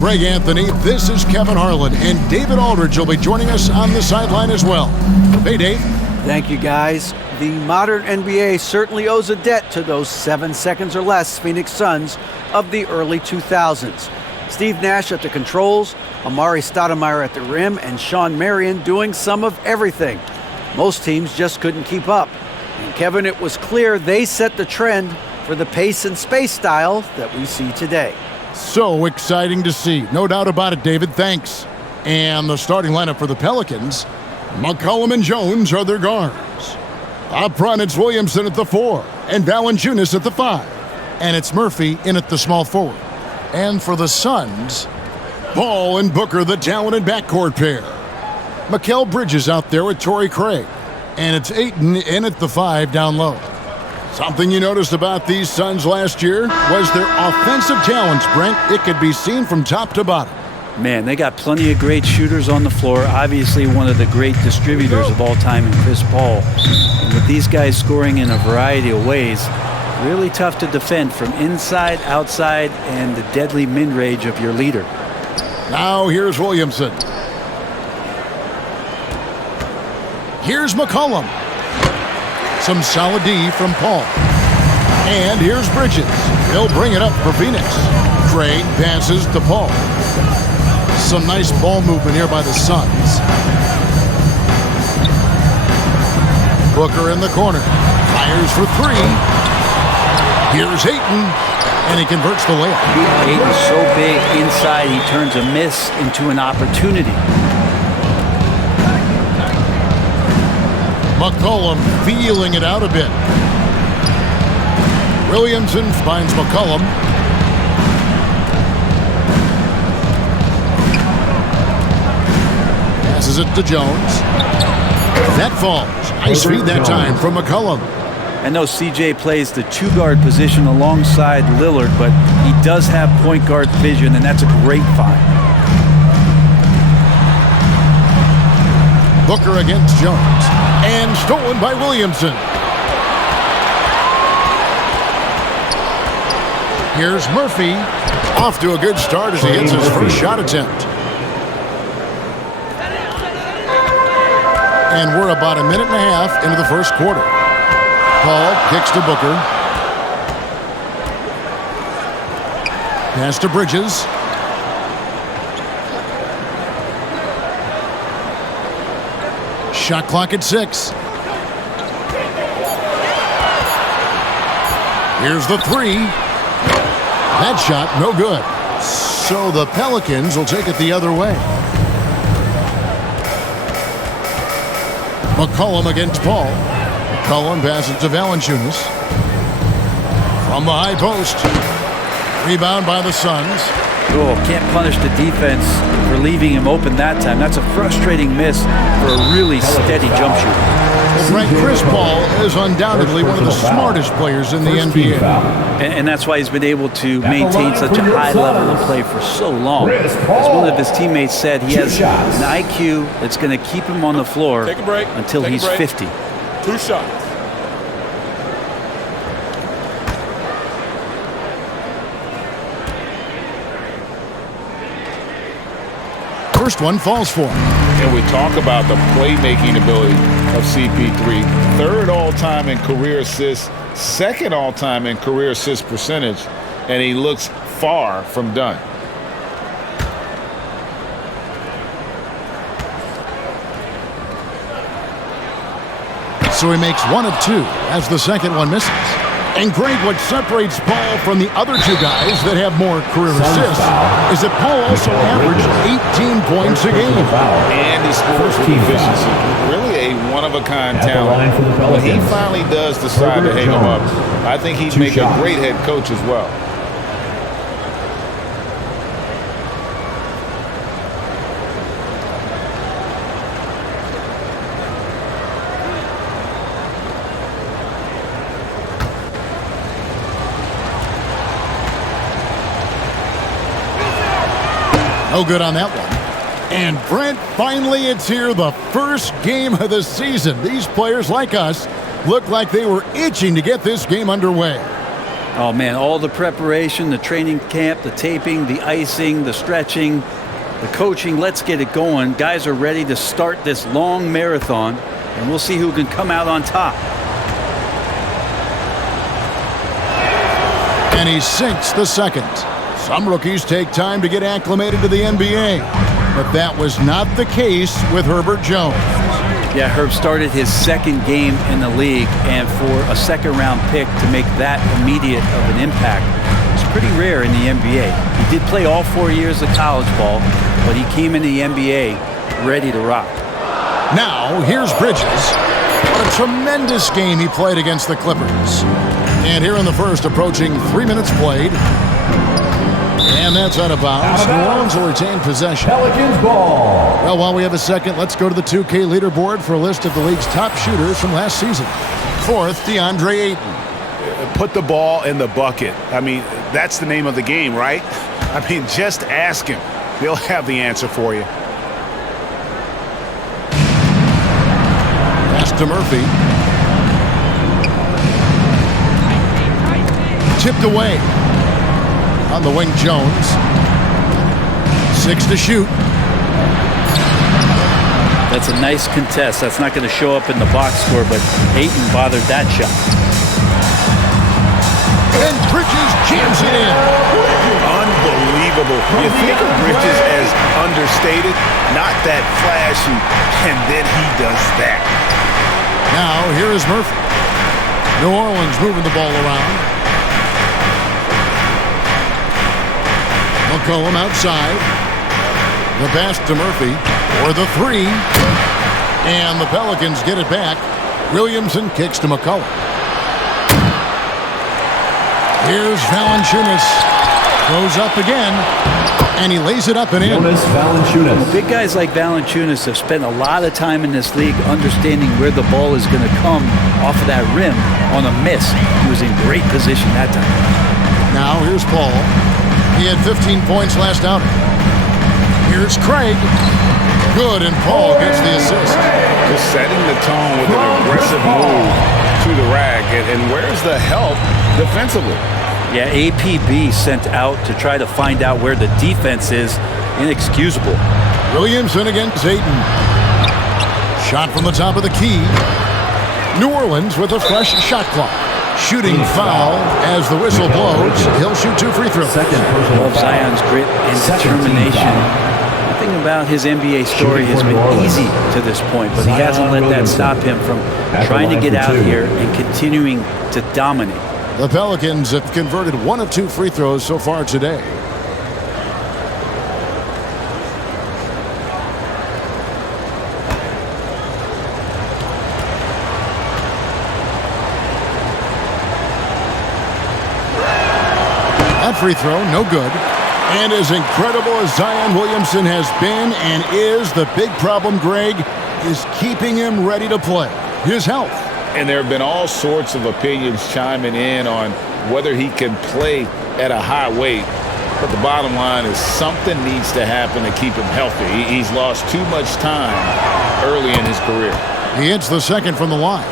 Greg Anthony, this is Kevin Harlan, and David Aldridge will be joining us on the sideline as well. Hey, Dave. Thank you, guys. The modern NBA certainly owes a debt to those 7 seconds or less Phoenix Suns of the early 2000s. Steve Nash at the controls, Amari Stoudemire at the rim, and Sean Marion doing some of everything. Most teams just couldn't keep up. And Kevin, it was clear they set the trend for the pace and space style that we see today. So exciting to see. No doubt about it, David. Thanks. And the starting lineup for the Pelicans, McCollum and Jones are their guards. Up front, it's Williamson at the 4 and Valanciunas at the 5. And it's Murphy in at the small forward. And for the Suns, Paul and Booker, the talented backcourt pair. Mikal Bridges out there with Torrey Craig. And it's Ayton in at the 5 down low. Something you noticed about these Suns last year was their offensive talents, Brent. It could be seen from top to bottom. Man, they got plenty of great shooters on the floor. Obviously, one of the great distributors of all time in Chris Paul. And with these guys scoring in a variety of ways, really tough to defend from inside, outside, and the deadly mid-range of your leader. Now here's Williamson. Here's McCollum. Some solid D from Paul. And here's Bridges. He'll bring it up for Phoenix. Craig passes to Paul. Some nice ball movement here by the Suns. Booker in the corner. Fires for 3. Here's Ayton. And he converts the layup. Ayton's so big inside, he turns a miss into an opportunity. McCollum feeling it out a bit. Williamson finds McCollum. Passes it to Jones. That falls. Nice feed that time from McCollum. I know CJ plays the 2-guard position alongside Lillard, but he does have point guard vision, and that's a great find. Booker against Jones. And stolen by Williamson. Here's Murphy. Off to a good start as he hits his first shot attempt. And we're about a minute and a half into the first quarter. Paul kicks to Booker. Pass to Bridges. Shot clock at 6. Here's the 3. That shot, no good. So the Pelicans will take it the other way. McCollum against Paul. McCollum passes to Valanciunas. From the high post. Rebound by the Suns. Oh, can't punish the defense for leaving him open that time. That's a frustrating miss for a really steady jump shooter. Right, Chris Paul is undoubtedly one of the smartest players in the NBA. And that's why he's been able to maintain such a high level of play for so long. As one of his teammates said, he has an IQ that's going to keep him on the floor until he's 50. 2 shots. First one falls for him. And we talk about the playmaking ability of CP3. 3rd all-time in career assists, 2nd all-time in career assist percentage, and he looks far from done. So he makes 1 of 2 as the second one misses. And Greg, what separates Paul from the other 2 guys that have more career assists is that Paul also averaged 18 points a game. And he scores with efficiency. Really a one-of-a-kind talent. When he finally does decide to hang him up, I think he'd make a great head coach as well. No good on that one. And Brent, finally it's here, the first game of the season. These players, like us, look like they were itching to get this game underway. Oh, man, all the preparation, the training camp, the taping, the icing, the stretching, the coaching, let's get it going. Guys are ready to start this long marathon, and we'll see who can come out on top. And he sinks the second. Some rookies take time to get acclimated to the NBA, but that was not the case with Herbert Jones. Yeah, Herb started his second game in the league, and for a second-round pick to make that immediate of an impact is pretty rare in the NBA. He did play all 4 years of college ball, but he came in the NBA ready to rock. Now, here's Bridges. What a tremendous game he played against the Clippers. And here in the first, approaching 3 minutes played. And that's out of bounds. New Orleans will retain possession. Pelicans ball. Well, while we have a second, let's go to the 2K leaderboard for a list of the league's top shooters from last season. Fourth, DeAndre Ayton. Put the ball in the bucket. I mean, that's the name of the game, right? I mean, just ask him. He'll have the answer for you. Pass to Murphy. Tipped away. On the wing, Jones. 6 to shoot. That's a nice contest. That's not going to show up in the box score, but Ayton bothered that shot. And Bridges jams it in. Unbelievable. You think of Bridges as understated, not that flashy, and then he does that. Now, here is Murphy. New Orleans moving the ball around. McCollum outside. The pass to Murphy for the three. And the Pelicans get it back. Williamson kicks to McCollum. Here's Valanciunas. Goes up again. And he lays it up and in. Valanciunas. Big guys like Valanciunas have spent a lot of time in this league understanding where the ball is going to come off of that rim on a miss. He was in great position that time. Now here's Paul. He had 15 points last outing. Here's Craig. Good, and Paul gets the assist. Just setting the tone with an aggressive move to the rack. And where's the help defensively? Yeah, APB sent out to try to find out where the defense is. Inexcusable. Williamson against Ayton. Shot from the top of the key. New Orleans with a fresh shot clock. Shooting foul as the whistle blows. He'll shoot 2 free throws. Love Zion's grit and determination. Nothing about his NBA story has been easy to this point, but he hasn't let that stop him from trying to get out here and continuing to dominate. The Pelicans have converted 1 of 2 free throws so far today. That free throw, no good. And as incredible as Zion Williamson has been and is, the big problem, Greg, is keeping him ready to play. His health. And there have been all sorts of opinions chiming in on whether he can play at a high weight. But the bottom line is something needs to happen to keep him healthy. He's lost too much time early in his career. He hits the second from the line.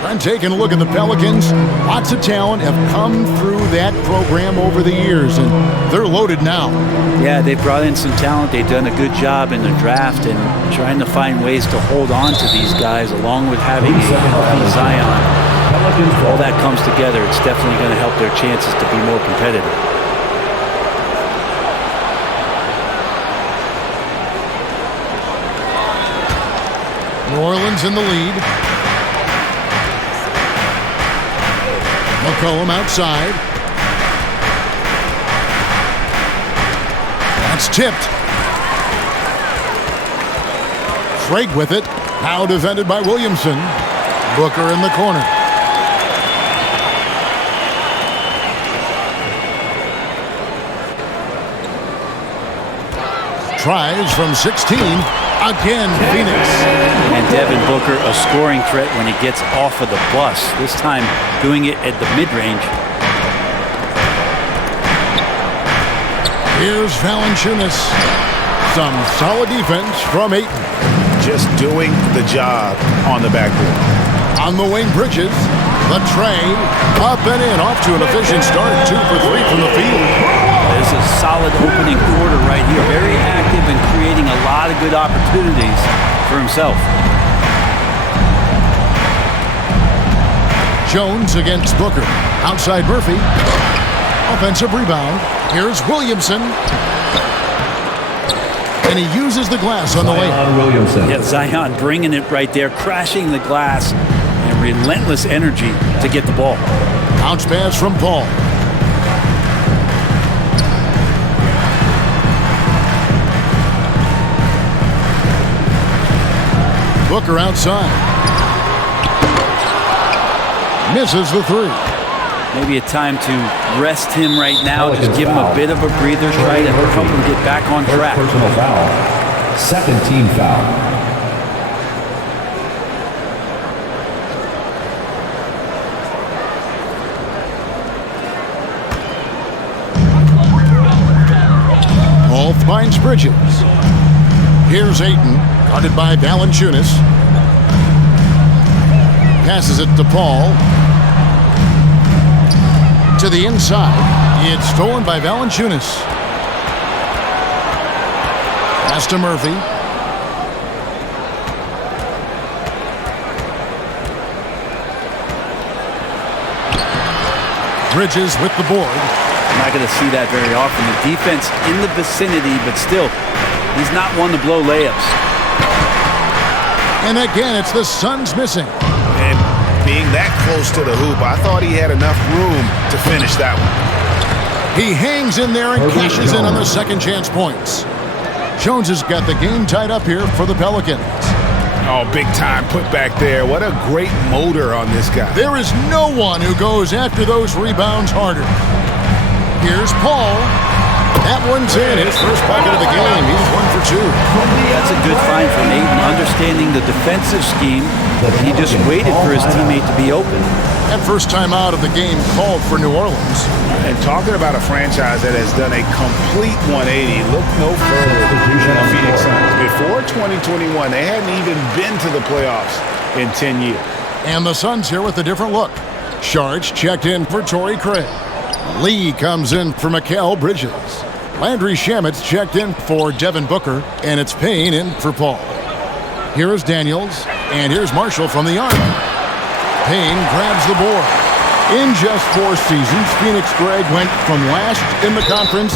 And taking a look at the Pelicans, lots of talent have come through that program over the years, and they're loaded now. Yeah, they brought in some talent. They've done a good job in the draft and trying to find ways to hold on to these guys along with having a healthy Zion. If all that comes together, it's definitely going to help their chances to be more competitive. New Orleans in the lead. McCollum outside. That's tipped. Craig with it. Now defended by Williamson. Booker in the corner. Tries from 16. Again, Phoenix. And Devin Booker, a scoring threat when he gets off of the bus. This time doing it at the mid-range. Here's Valanciunas. Some solid defense from Ayton. Just doing the job on the backboard. On the wing, Bridges. The tray, up and in, off to an efficient start, 2 for 3 from the field. This is a solid opening quarter right here. Very active and creating a lot of good opportunities for himself. Jones against Booker. Outside Murphy. Offensive rebound. Here's Williamson. And he uses the glass on the way. Williamson. Yeah, Zion bringing it right there, crashing the glass, and relentless energy to get the ball. Bounce pass from Paul. Booker outside. Misses the 3. Maybe a time to rest him right now. Just give him a bit of a breather. Try to help him get back on track. Personal foul. Second team foul. Paul finds Bridges. Here's Ayton, guarded by Valanciunas. Passes it to Paul. To the inside. It's stolen by Valanciunas. Pass to Murphy. Bridges with the board. I'm not going to see that very often. The defense in the vicinity, but still, he's not one to blow layups. And again, it's the Suns missing. And being that close to the hoop, I thought he had enough room to finish that one. He hangs in there and cashes in on the second chance points. Jones has got the game tied up here for the Pelicans. Oh, big time put back there. What a great motor on this guy. There is no one who goes after those rebounds harder. Here's Paul. That one's in. His first bucket of the game. He's 1 for 2. That's a good find from Ayton, understanding the defensive scheme. He just waited for his teammate to be open. That first time out of the game called for New Orleans. And talking about a franchise that has done a complete 180, look no further than the Phoenix Suns. Before 2021, they hadn't even been to the playoffs in 10 years. And the Suns here with a different look. Shards checked in for Torrey Craig. Lee comes in for Mikal Bridges. Landry Shamit's checked in for Devin Booker, and it's Payne in for Paul. Here is Daniels, and here's Marshall from the arc. Payne grabs the board. In just 4 seasons, Phoenix Greg went from last in the conference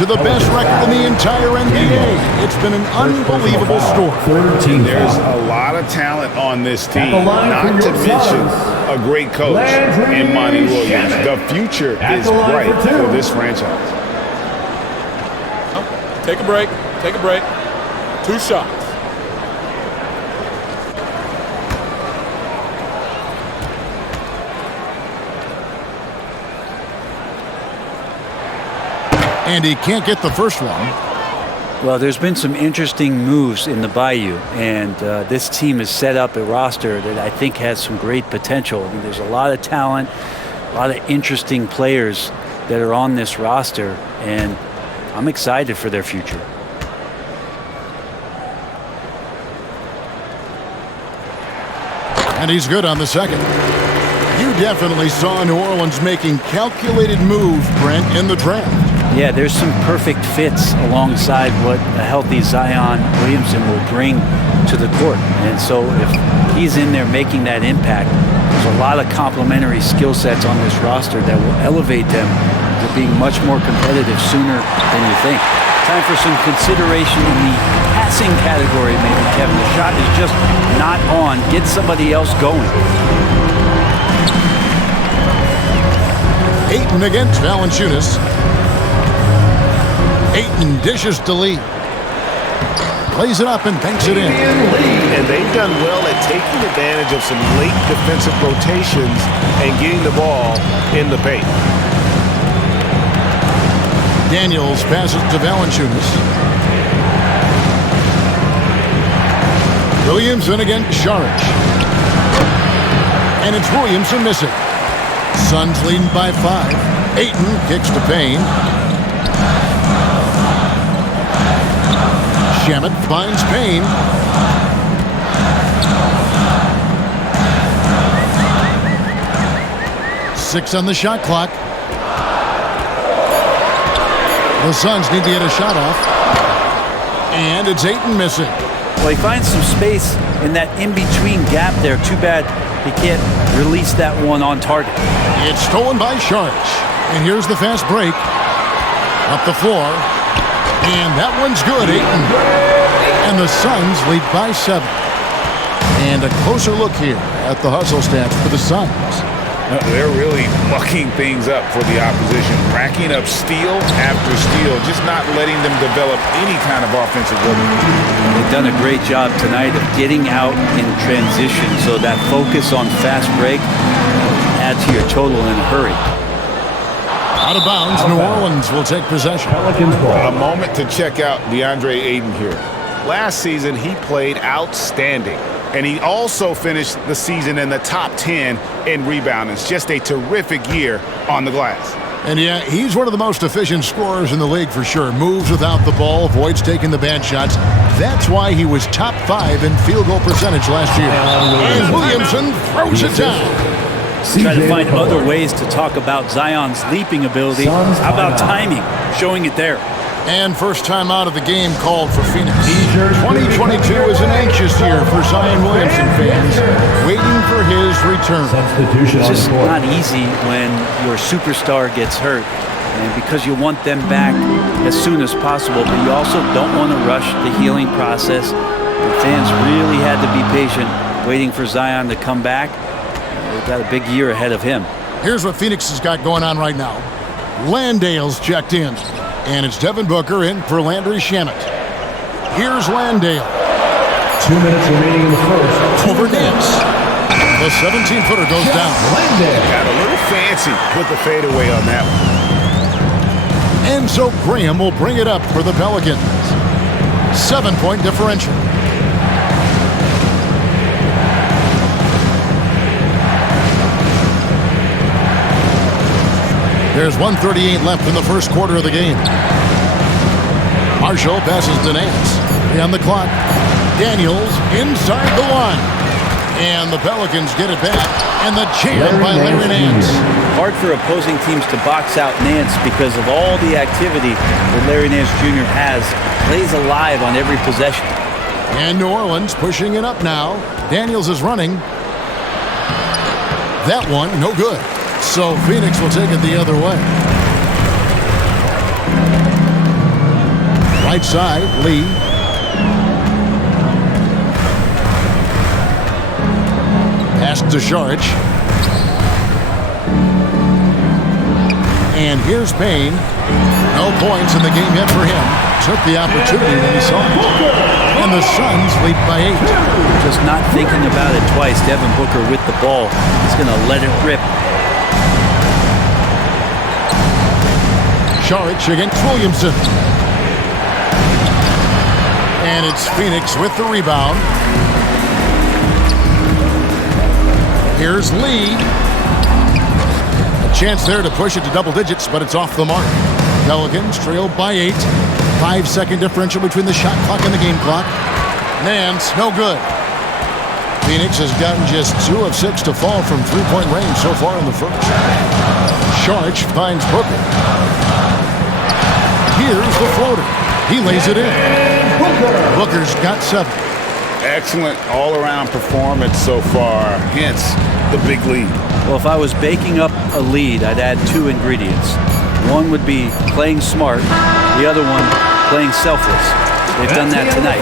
to the best record in the entire NBA. It's been an unbelievable story. There's a lot of talent on this team, not to mention a great coach in Monty Williams. The future is bright for this franchise. Take a break. Take a break. 2 shots. And he can't get the first one. Well, there's been some interesting moves in the Bayou, and this team has set up a roster that I think has some great potential. I mean, there's a lot of talent, a lot of interesting players that are on this roster, and I'm excited for their future. And he's good on the second. You definitely saw New Orleans making calculated moves, Brent, in the draft. Yeah, there's some perfect fits alongside what a healthy Zion Williamson will bring to the court. And so if he's in there making that impact, there's a lot of complementary skill sets on this roster that will elevate them to being much more competitive sooner than you think. Time for some consideration in the passing category, maybe, Kevin. The shot is just not on. Get somebody else going. Ayton against Valanciunas. Ayton dishes to Lee. Plays it up and banks it in. And they've done well at taking advantage of some late defensive rotations and getting the ball in the paint. Daniels passes to Valanciunas. Williamson against Saric. And it's Williamson missing. Suns leading by 5. Ayton kicks to Payne. Shamet finds Payne. 6 on the shot clock. The Suns need to get a shot off. And it's Ayton missing. Well, he finds some space in that in-between gap there. Too bad he can't release that one on target. It's stolen by Sharch. And here's the fast break. Up the floor. And that one's good, Ayton. And the Suns lead by 7. And a closer look here at the hustle stats for the Suns. They're really mucking things up for the opposition, racking up steal after steal, just not letting them develop any kind of offensive rhythm. They've done a great job tonight of getting out in transition, so that focus on fast break adds to your total in a hurry. Out of bounds, New Orleans will take possession. A moment to check out DeAndre Ayton here. Last season, he played outstanding. And he also finished the season in the top 10 in rebounding. It's just a terrific year on the glass. And yeah, he's one of the most efficient scorers in the league for sure. Moves without the ball, avoids taking the bad shots. That's why he was top 5 in field goal percentage last year. And Williamson throws it down. Try to find other ways to talk about Zion's leaping ability. How about timing? Showing it there. And first time out of the game called for Phoenix. 2022 is an anxious year for Zion Williamson fans, waiting for his return. It's just not easy when your superstar gets hurt, and because you want them back as soon as possible, but you also don't want to rush the healing process. The fans really had to be patient, waiting for Zion to come back. They've got a big year ahead of him. Here's what Phoenix has got going on right now. Landale's checked in. And it's Devin Booker in for Landry Shamet. Here's Landale. 2 minutes remaining in the first. Over Nance. The 17-footer goes down. Landale. Got a little fancy with the fadeaway on that one. And so Graham will bring it up for the Pelicans. 7-point differential. There's 1:38 left in the first quarter of the game. Marshall passes to Nance. On the clock. Daniels inside the line. And the Pelicans get it back. And the jam by Larry Nance. Hard for opposing teams to box out Nance because of all the activity that Larry Nance Jr. has. Plays alive on every possession. And New Orleans pushing it up now. Daniels is running. That one, no good. So Phoenix will take it the other way. Right side, Lee. Pass to Sharch. And here's Payne. No points in the game yet for him. Took the opportunity when he saw it. And the Suns lead by 8. Just not thinking about it twice. Devin Booker with the ball. He's going to let it rip. Sharch against Williamson. And it's Phoenix with the rebound. Here's Lee. A chance there to push it to double digits, but it's off the mark. Pelicans trail by 8. 5-second differential between the shot clock and the game clock. Nance, no good. Phoenix has gotten just 2 of 6 to fall from three-point range so far in the first. Sharch finds Booker. Here's the floater. He lays it in. Booker's got 7. Excellent all-around performance so far, hence the big lead. Well, if I was baking up a lead, I'd add 2 ingredients. One would be playing smart. The other one, playing selfless. They've done that tonight.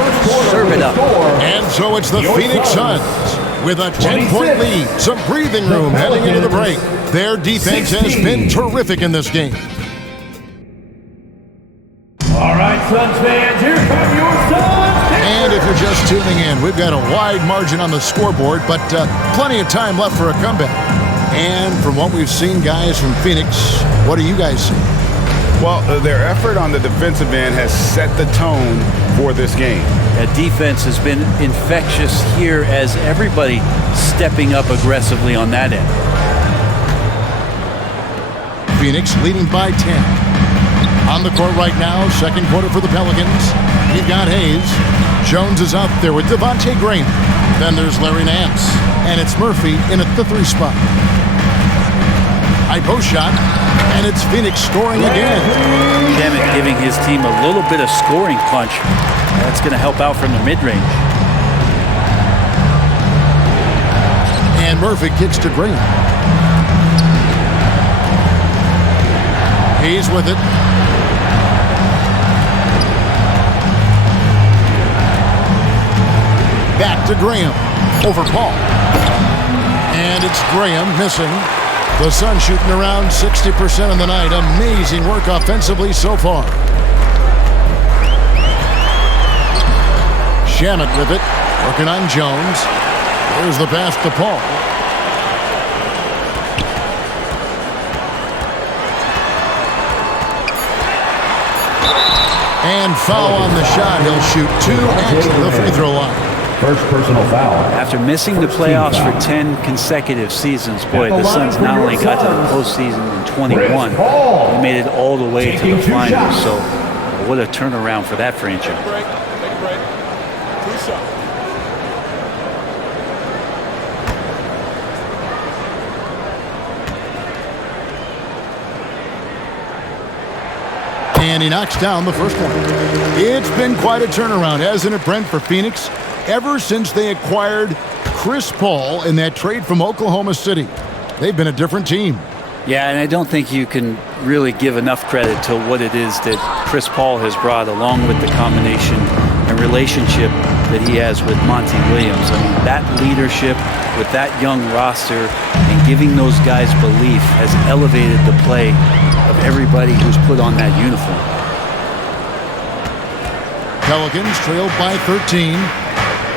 Serve it up. And so it's the Phoenix Suns with a 10-point lead. Some breathing room heading into the break. Their defense has been terrific in this game. All right, Suns fans, here come your Suns. And if you're just tuning in, we've got a wide margin on the scoreboard, but plenty of time left for a comeback. And from what we've seen, guys, from Phoenix, what do you guys see? Well, their effort on the defensive end has set the tone for this game. That defense has been infectious here as everybody stepping up aggressively on that end. Phoenix leading by 10. On the court right now, second quarter for the Pelicans. You've got Hayes. Jones is out there with Devontae Graham. Then there's Larry Nance. And it's Murphy in at the 3 spot. High post shot, and it's Phoenix scoring again. Shamet giving his team a little bit of scoring punch. That's going to help out from the mid-range. And Murphy kicks to Green. He's with it. Back to Graham. Over Paul. And it's Graham missing. The Suns shooting around 60% of the night. Amazing work offensively so far. Shamet with it. Working on Jones. There's the pass to Paul. And foul on the shot. He'll shoot 2 at the free throw line. First personal foul. After missing the playoffs for 10 consecutive seasons, boy, the Suns not only got to the postseason in 21, they made it all the way to the finals. So what a turnaround for that franchise. Take a break. 2 shots. And he knocks down the first one. It's been quite a turnaround, hasn't it, Brent, for Phoenix? Ever since they acquired Chris Paul in that trade from Oklahoma City, they've been a different team. Yeah, and I don't think you can really give enough credit to what it is that Chris Paul has brought, along with the combination and relationship that he has with Monty Williams. I mean, that leadership with that young roster and giving those guys belief has elevated the play of everybody who's put on that uniform. Pelicans trailed by 13.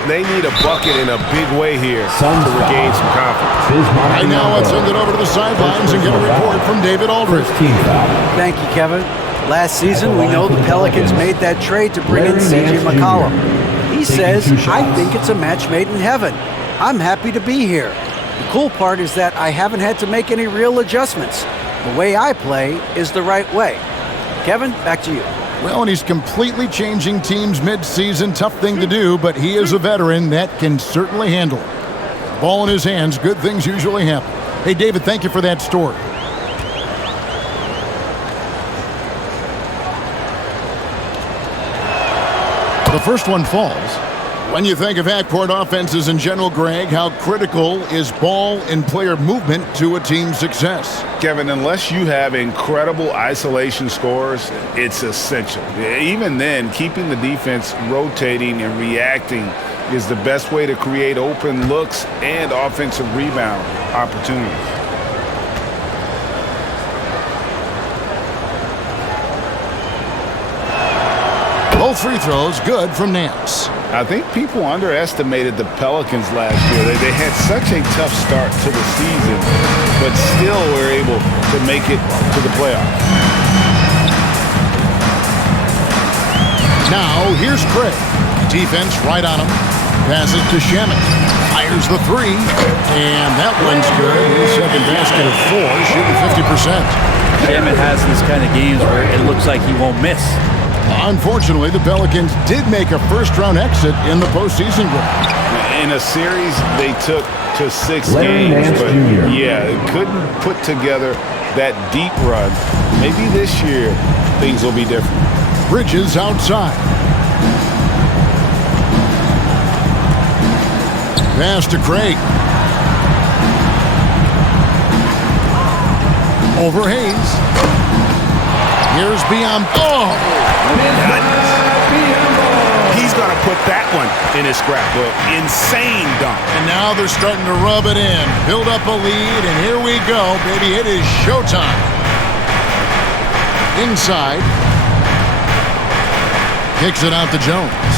They need a bucket in a big way here to regain some confidence. Right now, let's send it over to the sidelines and get a report from David Aldridge. Thank you, Kevin. Last season, we know the Pelicans made that trade to bring in CJ McCollum. He says, I think it's a match made in heaven. I'm happy to be here. The cool part is that I haven't had to make any real adjustments. The way I play is the right way. Kevin, back to you. Well, and he's completely changing teams mid-season. Tough thing to do, but he is a veteran that can certainly handle it. Ball in his hands, good things usually happen. Hey, David, thank you for that story. The first one falls. When you think of half-court offenses in general, Greg, how critical is ball and player movement to a team's success? Kevin, unless you have incredible isolation scores, it's essential. Even then, keeping the defense rotating and reacting is the best way to create open looks and offensive rebound opportunities. Both free throws good from Nance. I think people underestimated the Pelicans last year. They had such a tough start to the season, but still were able to make it to the playoffs. Now, here's Craig. Defense right on him. Passes to Shamet. Fires the three. And that one's good. His second basket of 4, shooting 50%. Shamet has these kind of games where it looks like he won't miss. Unfortunately, the Pelicans did make a first-round exit in the postseason round. In a series they took to 6 games, but yeah, couldn't put together that deep run. Maybe this year things will be different. Bridges outside. Pass to Craig. Over Hayes. Here's Biombo. Oh! He's going to put that one in his scrapbook. Insane dunk. And now they're starting to rub it in. Build up a lead, and here we go, baby. It is showtime. Inside. Kicks it out to Jones.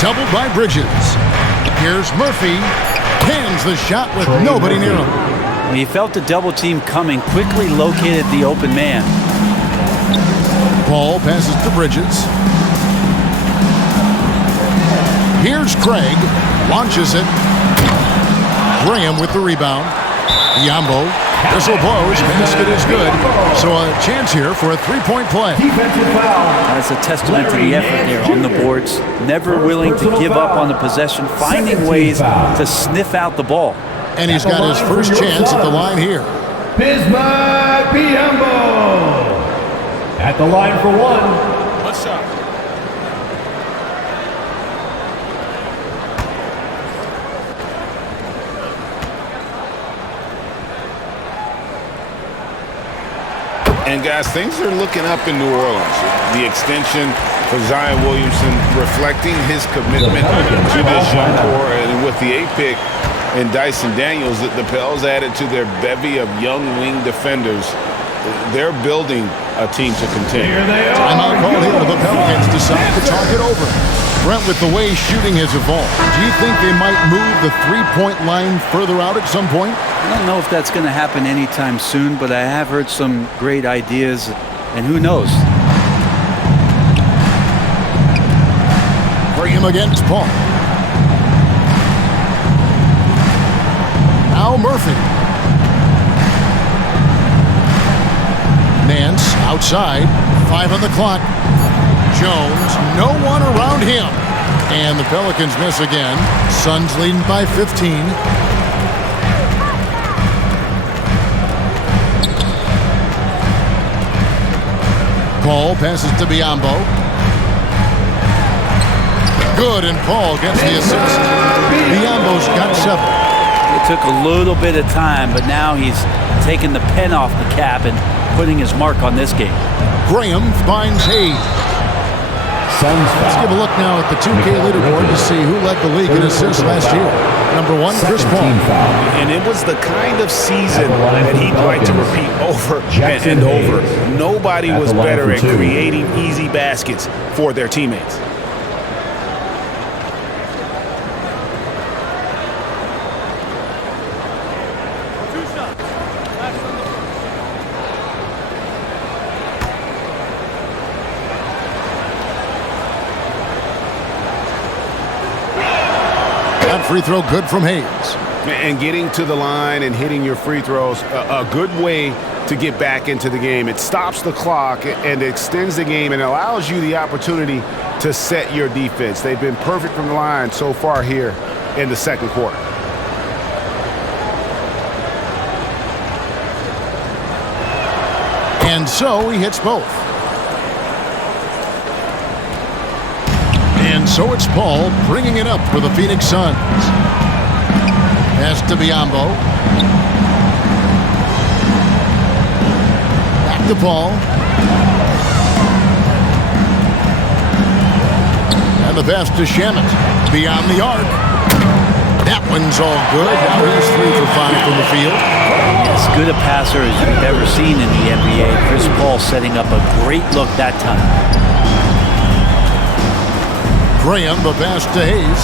Doubled by Bridges. Here's Murphy. Hands the shot with nobody near him. When he felt the double team coming, quickly located the open man. Paul passes to Bridges. Here's Craig. Launches it. Graham with the rebound. Biombo. Whistle blows. Basket is good. So a chance here for a three-point play. That's a testament to the effort there on the boards. Never willing to give up on the possession. Finding ways to sniff out the ball. And he's got his first chance at the line here. Bismack Biyombo. At the line for one. One shot. And guys, things are looking up in New Orleans. The extension for Zion Williamson reflecting his commitment to this young core. And with the 8th pick and Dyson Daniels, the Pels added to their bevy of young wing defenders. They're building a team to contend. Timeout call here. The Pelicans decide to talk it over. Brent, with the way shooting has evolved, do you think they might move the three-point line further out at some point? I don't know if that's going to happen anytime soon, but I have heard some great ideas, and who knows? Graham against Paul. Now Murphy. Nance outside. 5 on the clock. Jones, no one around him. And the Pelicans miss again. Suns leading by 15. Paul passes to Biyombo. Good, and Paul gets the assist. Biyombo's got 7. It took a little bit of time, but now he's taking the pen off the cap and putting his mark on this game. Graham finds Hayes. Let's give a look now at the 2K leaderboard to see who led the league in assists last year. Number 1, Chris Paul. And it was the kind of season that he'd like to repeat over and over. Nobody was better at creating easy baskets for their teammates. Free throw good from Hayes. And getting to the line and hitting your free throws, a good way to get back into the game. It stops the clock and extends the game and allows you the opportunity to set your defense. They've been perfect from the line so far here in the second quarter. And so he hits both. And so it's Paul bringing it up for the Phoenix Suns. Pass to Biyombo. Back to Paul. And the pass to Shamet. Beyond the arc. That one's all good. Now he's 3 for 5 from the field. As good a passer as we've ever seen in the NBA. Chris Paul setting up a great look that time. Graham, the pass to Hayes.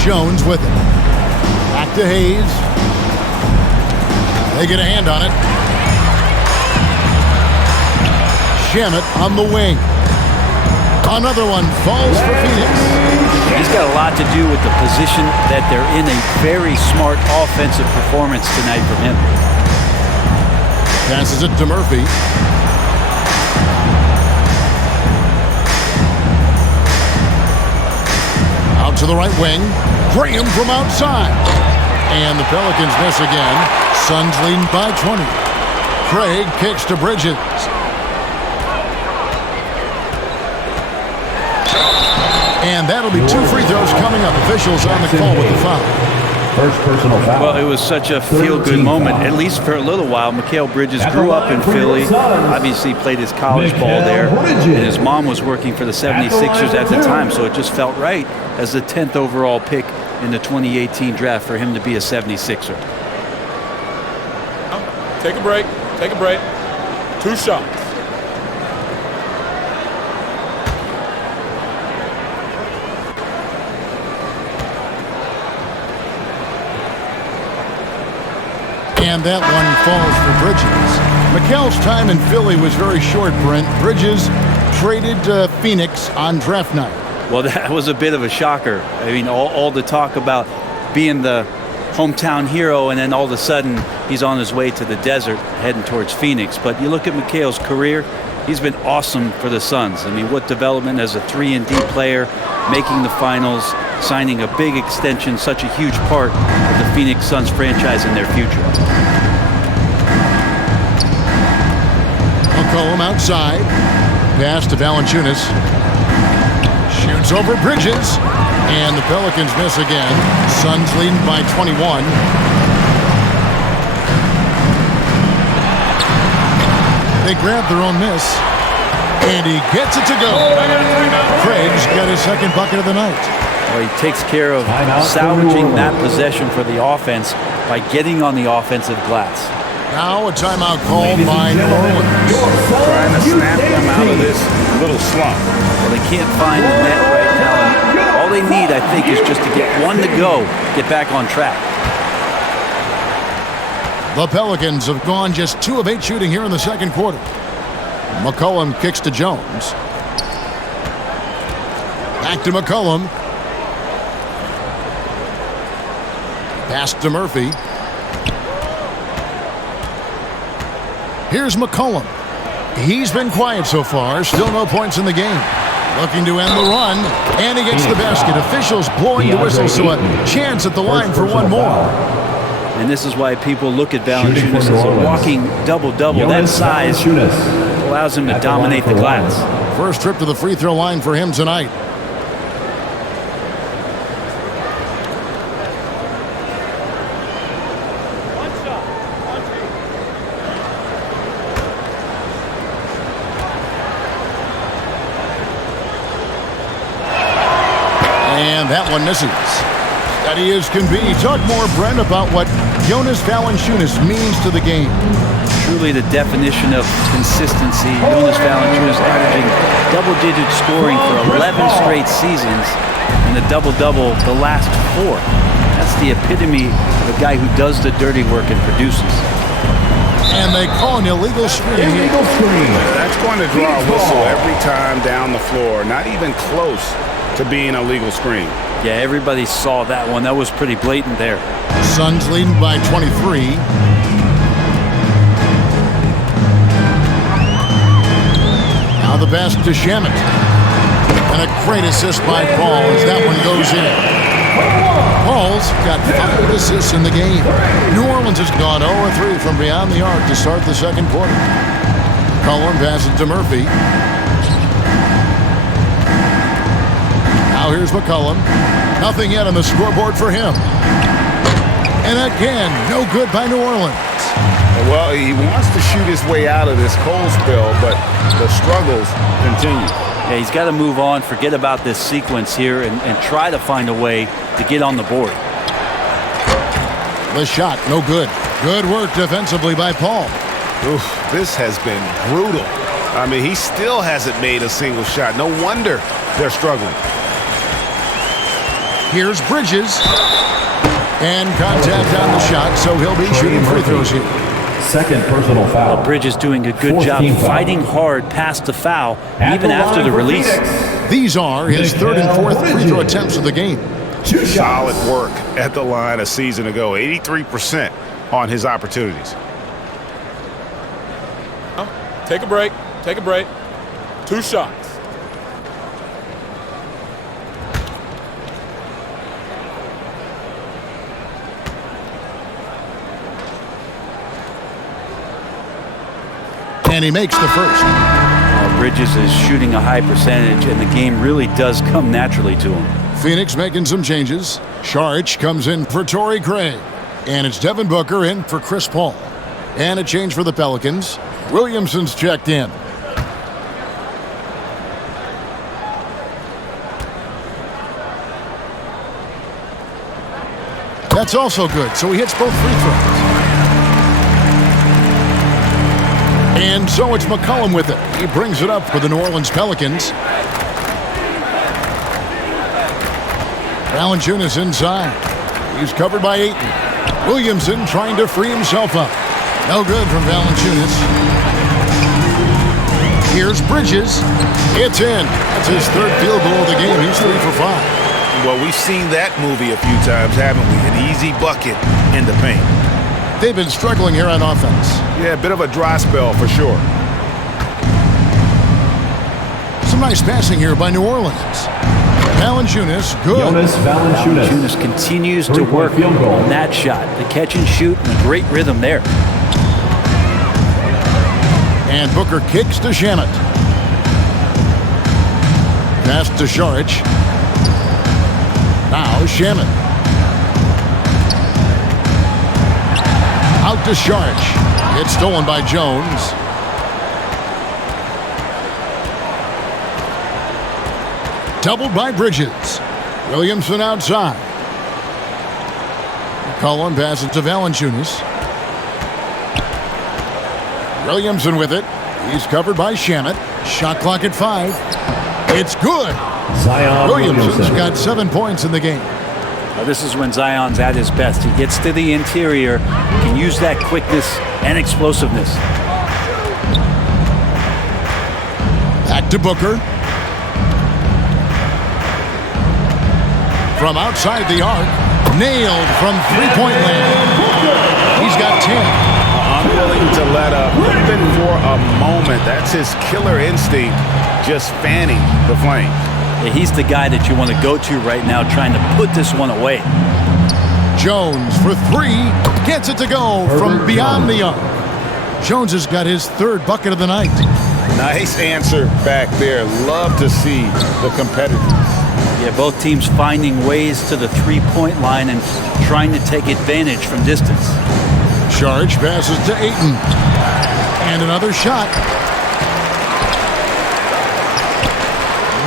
Jones with it. Back to Hayes. They get a hand on it. Shamet on the wing. Another one falls for Phoenix. He's got a lot to do with the position that they're in. A very smart offensive performance tonight from him. Passes it to Murphy. Out to the right wing. Graham from outside. And the Pelicans miss again. Suns leading by 20. Craig kicks to Bridges. And that'll be 2 free throws coming up. Officials on the call with the foul. First personal foul. Well, it was such a feel-good moment, at least for a little while. Mikal Bridges grew up in Philly, obviously played his college ball there, and his mom was working for the 76ers at the time, so it just felt right as the 10th overall pick in the 2018 draft for him to be a 76er. Take a break. Take a break. 2 shots. And that one falls for Bridges. Mikal's time in Philly was very short, Brent. Bridges traded to Phoenix on draft night. Well, that was a bit of a shocker. I mean, all the talk about being the hometown hero, and then all of a sudden he's on his way to the desert heading towards Phoenix. But you look at Mikal's career, he's been awesome for the Suns. I mean, what development as a 3-and-D player, making the finals, signing a big extension, such a huge part of the Phoenix Suns franchise and their future. McCollum outside. Pass to Valanciunas. Shoots over Bridges. And the Pelicans miss again. Suns leading by 21. They grab their own miss. And he gets it to go. Craig's got his second bucket of the night. Well, he takes care of salvaging that possession for the offense by getting on the offensive glass. Now a timeout called by New Orleans. Trying to snap them out of this little slump. Well, they can't find the net right now. And all they need, I think, is just to get one to go, get back on track. The Pelicans have gone just 2 of 8 shooting here in the second quarter. McCollum kicks to Jones. Back to McCollum. Pass to Murphy. Here's McCollum. He's been quiet so far. Still no points in the game. Looking to end the run. And he gets the basket. Officials blowing the whistle, so a chance at the line for one more. And this is why people look at Valanciunas as a walking double-double. That size allows him to dominate the glass. First trip to the free throw line for him tonight. And that one misses. Steady as can be. Talk more, Brent, about what Jonas Valanciunas means to the game. Truly the definition of consistency. Jonas Valanciunas averaging double-digit scoring for 11 straight seasons and a double-double the last 4. That's the epitome of a guy who does the dirty work and produces. And they call an illegal screen. Illegal screen. That's going to draw a whistle every time down the floor. Not even close to being a legal screen. Yeah, everybody saw that one. That was pretty blatant there. Suns leading by 23. Now the pass to Shamet. And a great assist by Paul as that one goes in. Paul's got 5 assists in the game. New Orleans has gone 0-3 from beyond the arc to start the second quarter. Cullen passes to Murphy. Now here's McCollum. Nothing yet on the scoreboard for him. And again, no good by New Orleans. Well, he wants to shoot his way out of this cold spell, but the struggles continue. Yeah, he's got to move on, forget about this sequence here, and try to find a way to get on the board. The shot, no good. Good work defensively by Paul. Oof, this has been brutal. I mean, he still hasn't made a single shot. No wonder they're struggling. Here's Bridges. And contact on the shot, so he'll be shooting free throws here. Second personal foul. Well, Bridges doing a good job fighting hard past the foul, even after the release. These are his 3rd and 4th free throw attempts of the game. Solid work at the line a season ago. 83% on his opportunities. Take a break. Take a break. 2 shots. And he makes the first. Bridges is shooting a high percentage, and the game really does come naturally to him. Phoenix making some changes. Saric comes in for Torrey Craig. And it's Devin Booker in for Chris Paul. And a change for the Pelicans. Williamson's checked in. That's also good, so he hits both free throws. And so it's McCollum with it. He brings it up for the New Orleans Pelicans. Valanciunas inside. He's covered by Ayton. Williamson trying to free himself up. No good from Valanciunas. Here's Bridges. It's in. That's his 3rd field goal of the game. He's 3 for 5. Well, we've seen that movie a few times, haven't we? An easy bucket in the paint. They've been struggling here on offense. Yeah, a bit of a dry spell for sure. Some nice passing here by New Orleans. Valanciunas, good. Jonas Valanciunas. Valanciunas continues to work Field goal. on that shot. The catch and shoot and a great rhythm there. And Booker kicks to Shamet. Pass to Šarić. Now Shamet. Out to Šarić. It's stolen by Jones. Doubled by Bridges. Williamson outside. McCollum passes to Valanciunas. Williamson with it. He's covered by Shamet. Shot clock at 5. It's good. Zion Williamson's Williamson. got 7 points in the game. Now, this is when Zion's at his best. He gets to the interior, can use that quickness and explosiveness. Back to Booker. From outside the arc. Nailed from three-point land. He's got 10. Unwilling to let up, even for a moment. That's his killer instinct, just fanning the flame. Yeah, he's the guy that you want to go to right now, trying to put this one away. Jones for 3. Gets it to go from beyond the arc. Jones has got his 3rd bucket of the night. Nice answer back there. Love to see the competitiveness. Yeah, both teams finding ways to the three-point line and trying to take advantage from distance. Šarić passes to Ayton. And another shot.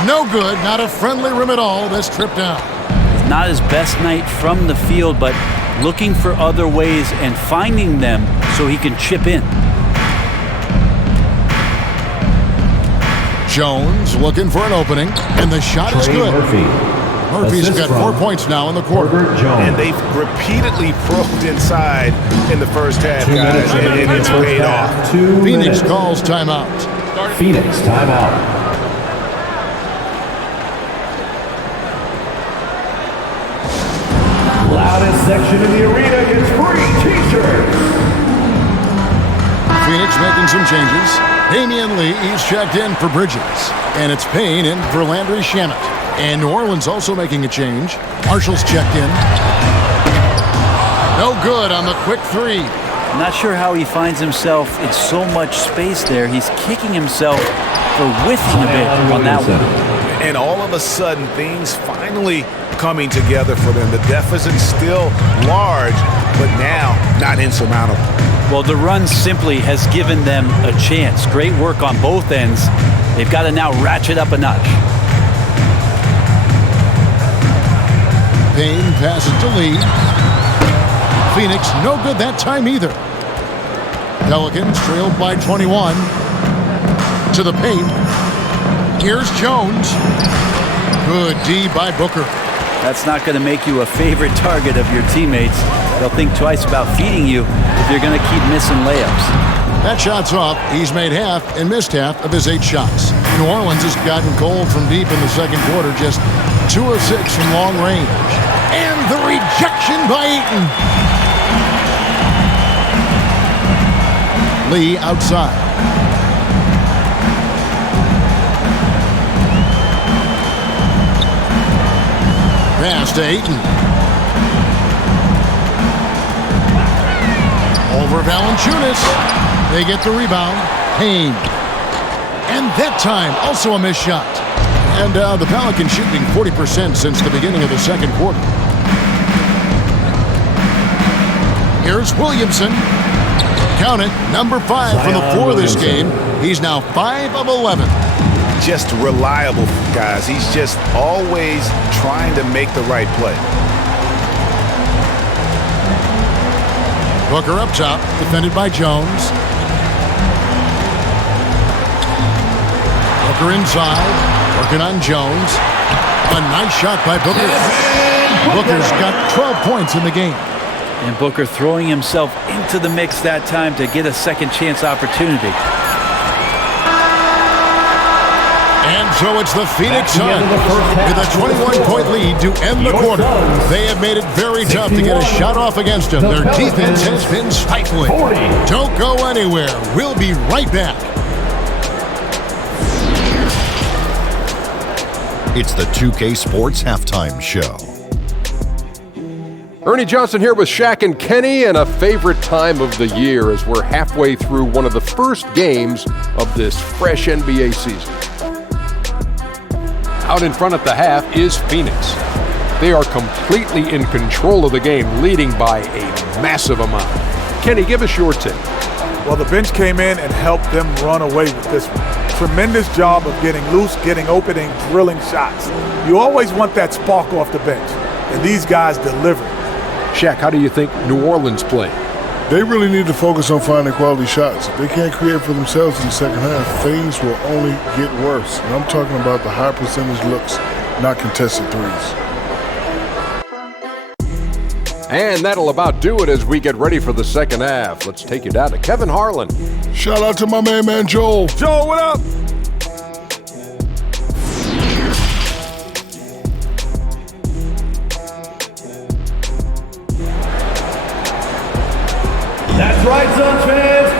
No good. Not a friendly rim at all. This trip down. Not his best night from the field, but looking for other ways and finding them so he can chip in. Jones looking for an opening, and the shot is Trey good. Murphy's Assist got 4 from points now in the quarter. Herbert Jones. And they've repeatedly probed inside in the first half, 2 guys, minutes and remaining in it's the first paid off. half. 2 Phoenix minutes. calls timeout. Phoenix timeout. Loudest section in the arena gets free T-shirts. Phoenix making some changes. Damian Lee is checked in for Bridges. And it's Payne in for Landry Shamet. And New Orleans also making a change. Marshall's checked in. No good on the quick 3. I'm not sure how he finds himself in so much space there. He's kicking himself for whiffing a bit on that one. And all of a sudden, things finally coming together for them. The deficit's still large, but now not insurmountable. Well, the run simply has given them a chance. Great work on both ends. They've got to now ratchet up a notch. Payne passes to Lee. Phoenix no good that time either. Pelicans trailed by 21. To the paint. Here's Jones. Good D by Booker. That's not going to make you a favorite target of your teammates. They'll think twice about feeding you if you're going to keep missing layups. That shot's off. He's made half and missed half of his 8 shots. New Orleans has gotten cold from deep in the second quarter, just 2 of 6 from long range. And the rejection by Ayton. Lee outside. Pass to Ayton. Over Valanciunas. They get the rebound. Payne. And that time, also a missed shot. And the Pelicans shooting 40% since the beginning of the second quarter. Here's Williamson. Count it, number 5 from the floor this game. He's now 5 of 11. Just reliable, guys. He's just always trying to make the right play. Booker up top, defended by Jones. Booker inside, working on Jones. A nice shot by Booker. Booker's got 12 points in the game. And Booker throwing himself into the mix that time to get a second chance opportunity. And so it's the Phoenix Suns with a 21-point lead to end the quarter. They have made it very tough to get a shot off against them. Their defense has been stifling. Don't go anywhere. We'll be right back. It's the 2K Sports Halftime Show. Ernie Johnson here with Shaq and Kenny, and a favorite time of the year as we're halfway through one of the first games of this fresh NBA season. Out in front at the half is Phoenix. They are completely in control of the game, leading by a massive amount. Kenny, give us your take. Well, the bench came in and helped them run away with this one. Tremendous job of getting loose, getting open, and drilling shots. You always want that spark off the bench, and these guys delivered. Shaq, how do you think New Orleans played? They really need to focus on finding quality shots. If they can't create for themselves in the second half, things will only get worse. And I'm talking about the high percentage looks, not contested threes. And that'll about do it as we get ready for the second half. Let's take you down to Kevin Harlan. Shout out to my man Joel. Joel, what up? That's right, Suns fans.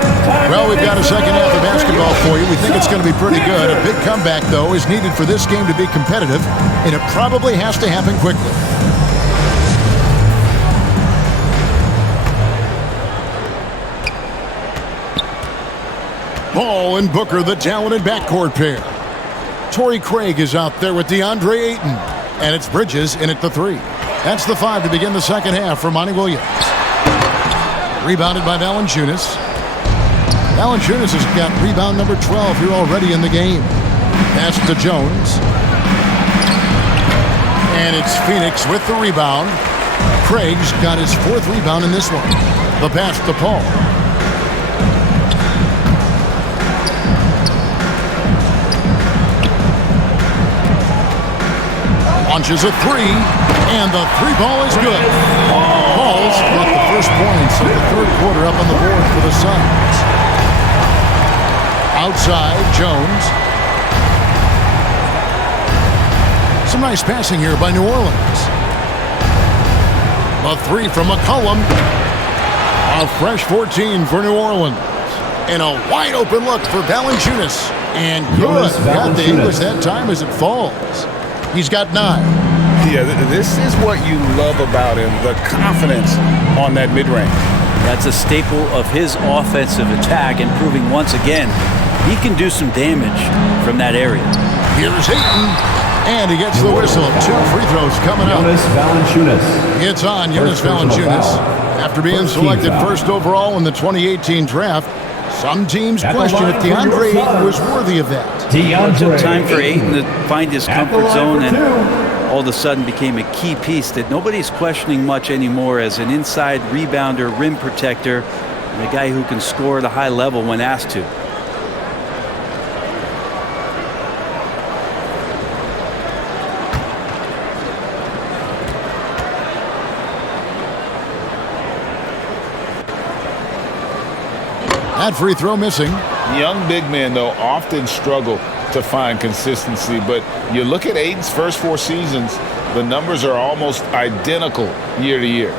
Well, we've got a second half of basketball for you. We think it's going to be pretty good. A big comeback, though, is needed for this game to be competitive, and it probably has to happen quickly. Ball and Booker, the talented backcourt pair. Torrey Craig is out there with DeAndre Ayton, and it's Bridges in at the three. That's the five to begin the second half for Monty Williams. Rebounded by Valanciunas. Valanciunas has got rebound number 12 here already in the game. Pass to Jones. And it's Phoenix with the rebound. Craig's got his fourth rebound in this one. The pass to Paul. Launches a three, and the three ball is good. Paul's got the first points of the third quarter up on the board for the Suns. Outside, Jones. Some nice passing here by New Orleans. A three from McCollum. A fresh 14 for New Orleans. And a wide open look for Valanciunas. And good. Got the English that time as it falls. He's got 9. Yeah, this is what you love about him, the confidence on that mid-range. That's a staple of his offensive attack, and proving once again he can do some damage from that area. Here's Ayton, and he gets the whistle. 2 free throws coming up. It's on Jonas Valanciunas. After being selected first overall in the 2018 draft, some teams question if DeAndre Ayton was worthy of that. It took time for Ayton to find his comfort zone, and all of a sudden became a key piece that nobody's questioning much anymore as an inside rebounder, rim protector, and a guy who can score at a high level when asked to. That free throw missing. Young big men, though, often struggle to find consistency, but you look at Ayton's first 4 seasons, the numbers are almost identical year to year.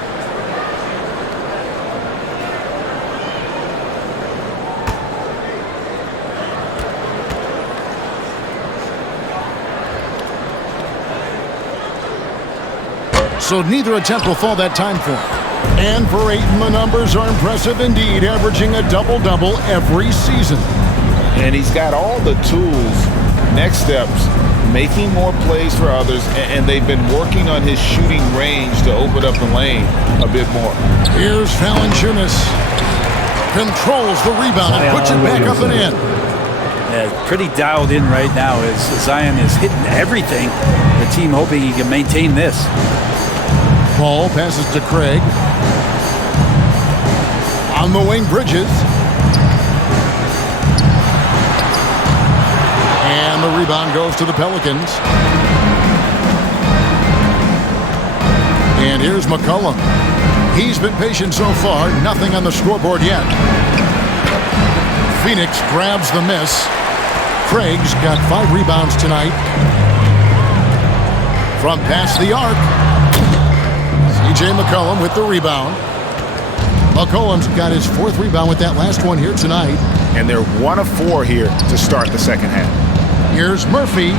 So neither attempt will fall that time for him. And for Ayton, the numbers are impressive indeed, averaging a double-double every season. And he's got all the tools. Next steps, making more plays for others, and they've been working on his shooting range to open up the lane a bit more. Here's Valanciunas. Controls the rebound and puts it back up and in. Yeah, pretty dialed in right now as Zion is hitting everything. The team hoping he can maintain this. Paul passes to Craig. On the wing, Bridges. And the rebound goes to the Pelicans. And here's McCollum. He's been patient so far. Nothing on the scoreboard yet. Phoenix grabs the miss. Craig's got 5 rebounds tonight. From past the arc. C.J. McCollum with the rebound. McCollum's got his 4th rebound with that last one here tonight. And they're 1 of 4 here to start the second half. Here's Murphy.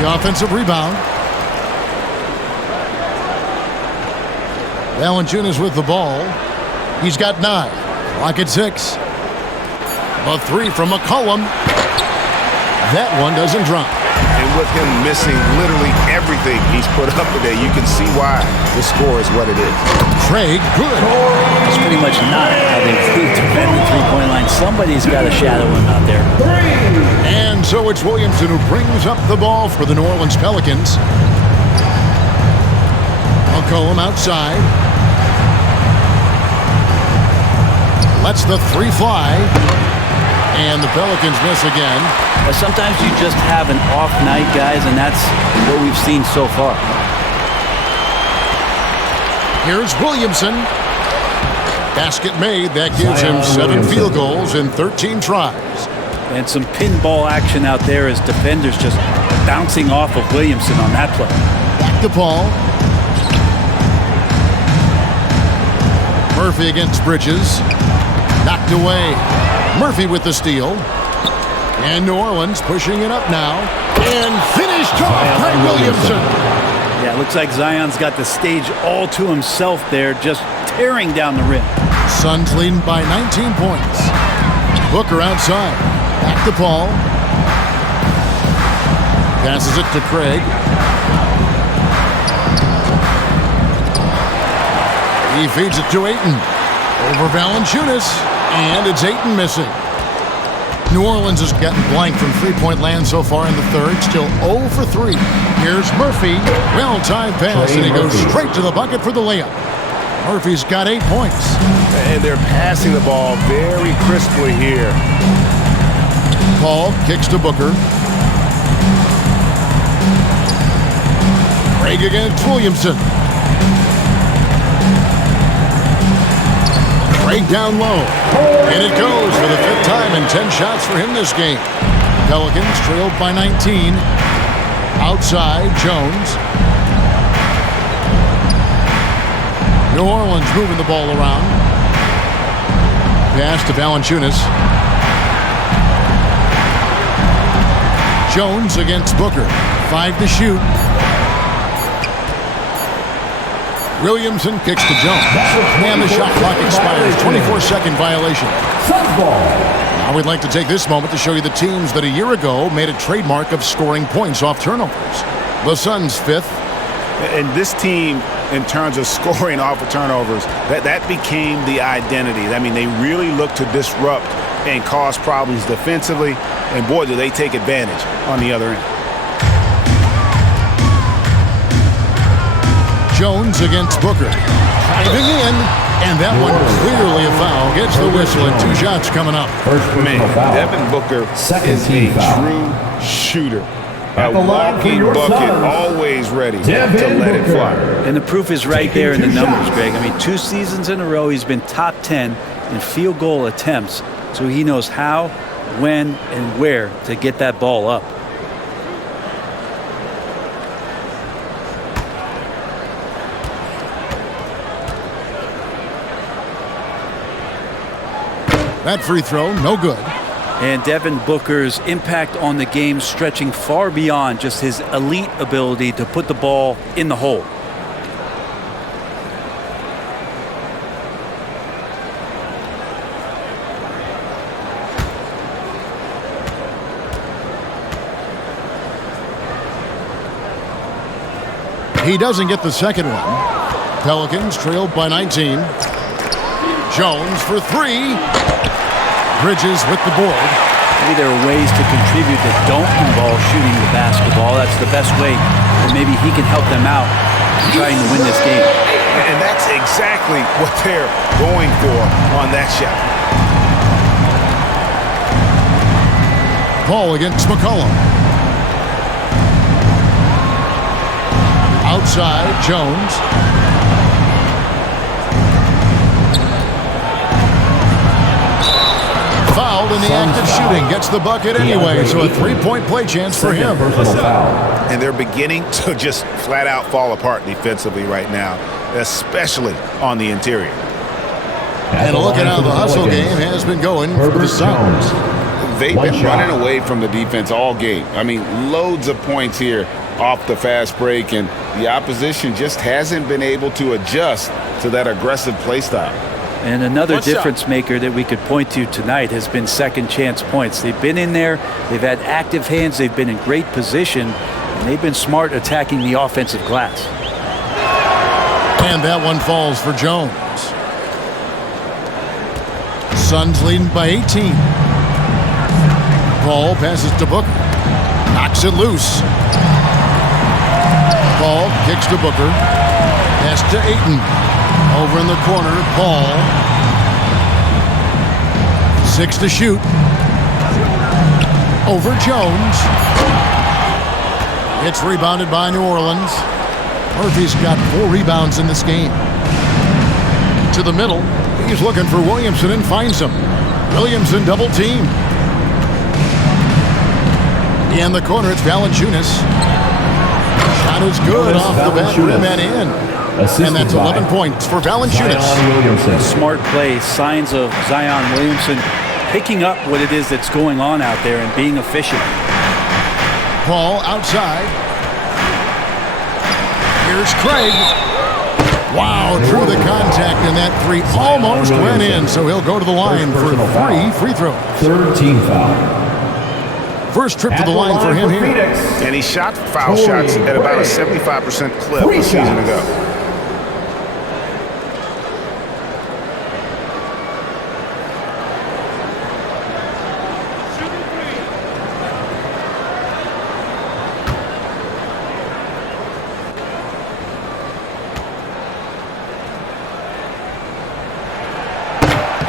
The offensive rebound. Valanciunas with the ball. He's got 9. Clock at 6. A 3 from McCollum. That one doesn't drop. And with him missing literally everything he's put up today, you can see why the score is what it is. Craig, good. That's pretty much not how they defend the three-point line. Somebody's got to shadow him out there. And so it's Williamson who brings up the ball for the New Orleans Pelicans. McCollum outside. Lets the 3 fly. And the Pelicans miss again. But sometimes you just have an off night, guys, and that's what we've seen so far. Here's Williamson. Basket made. That gives him 7 field goals in 13 tries. And some pinball action out there as defenders just bouncing off of Williamson on that play. Back to Paul. Murphy against Bridges. Knocked away. Murphy with the steal. And New Orleans pushing it up now. And finished off by Williamson. Yeah, it looks like Zion's got the stage all to himself there, just tearing down the rim. Suns leading by 19 points. Booker outside. Back to Paul. Passes it to Craig. He feeds it to Ayton. Over Valanciunas. And it's Ayton missing. New Orleans has gotten blank from three-point land so far in the third. Still 0 for 3. Here's Murphy. Well-timed pass, and he goes straight to the bucket for the layup. Murphy's got 8 points. And they're passing the ball very crisply here. Paul kicks to Booker. Craig against Williamson. Craig down low. And it goes for the 5th time in 10 shots for him this game. Pelicans trailed by 19. Outside, Jones. New Orleans moving the ball around. Pass to Valanciunas. Jones against Booker. 5 to shoot. Williamson kicks to Jones. And the shot clock expires. 24-second violation. Now we'd like to take this moment to show you the teams that a year ago made a trademark of scoring points off turnovers. The Suns 5th. And this team, in terms of scoring off of turnovers, that became the identity. I mean, they really look to disrupt and cause problems defensively. And boy, do they take advantage on the other end. Jones against Booker. Driving in, and that one clearly a foul. Gets the whistle, and 2 shots coming up. Man, Devin Booker is a true shooter. A walking bucket, always ready to let it fly. And the proof is right there in the numbers, Greg. I mean, 2 seasons in a row, he's been top 10 in field goal attempts, so he knows how, when, and where to get that ball up. That free throw, no good. And Devin Booker's impact on the game stretching far beyond just his elite ability to put the ball in the hole. He doesn't get the second one. Pelicans trailed by 19. Jones for 3. Bridges with the board. Maybe there are ways to contribute that don't involve shooting the basketball. That's the best way that maybe he can help them out in trying to win this game. And that's exactly what they're going for on that shot. Paul against McCollum. Outside, Jones. Fouled in the act of shooting. Gets the bucket anyway, so a 3-point play chance for him. And they're beginning to just flat out fall apart defensively right now, especially on the interior. And look at how the hustle game has been going for the Suns. they've been running away from the defense all game. I mean, loads of points here off the fast break, and the opposition just hasn't been able to adjust to that aggressive play style. And another difference maker that we could point to tonight has been second chance points. They've been in there, they've had active hands, they've been in great position, and they've been smart attacking the offensive glass. And that one falls for Jones. Suns leading by 18. Ball passes to Booker. Knocks it loose. Ball kicks to Booker. Pass to Ayton. Over in the corner, Paul. 6 to shoot. Over Jones. It's rebounded by New Orleans. Murphy's got 4 rebounds in this game. To the middle. He's looking for Williamson and finds him. Williamson double team. In the corner, it's Valanciunas. Shot is good off the back rim and in. And that's 11 points for Valanciunas. Smart play, signs of Zion Williamson picking up what it is that's going on out there and being efficient. Paul outside. Here's Craig. Wow, drew the contact, and that 3 almost went in, so he'll go to the line for 3 free throws. Third team foul. First trip to the line for him here. And he shot foul shots at about a 75% clip a season ago.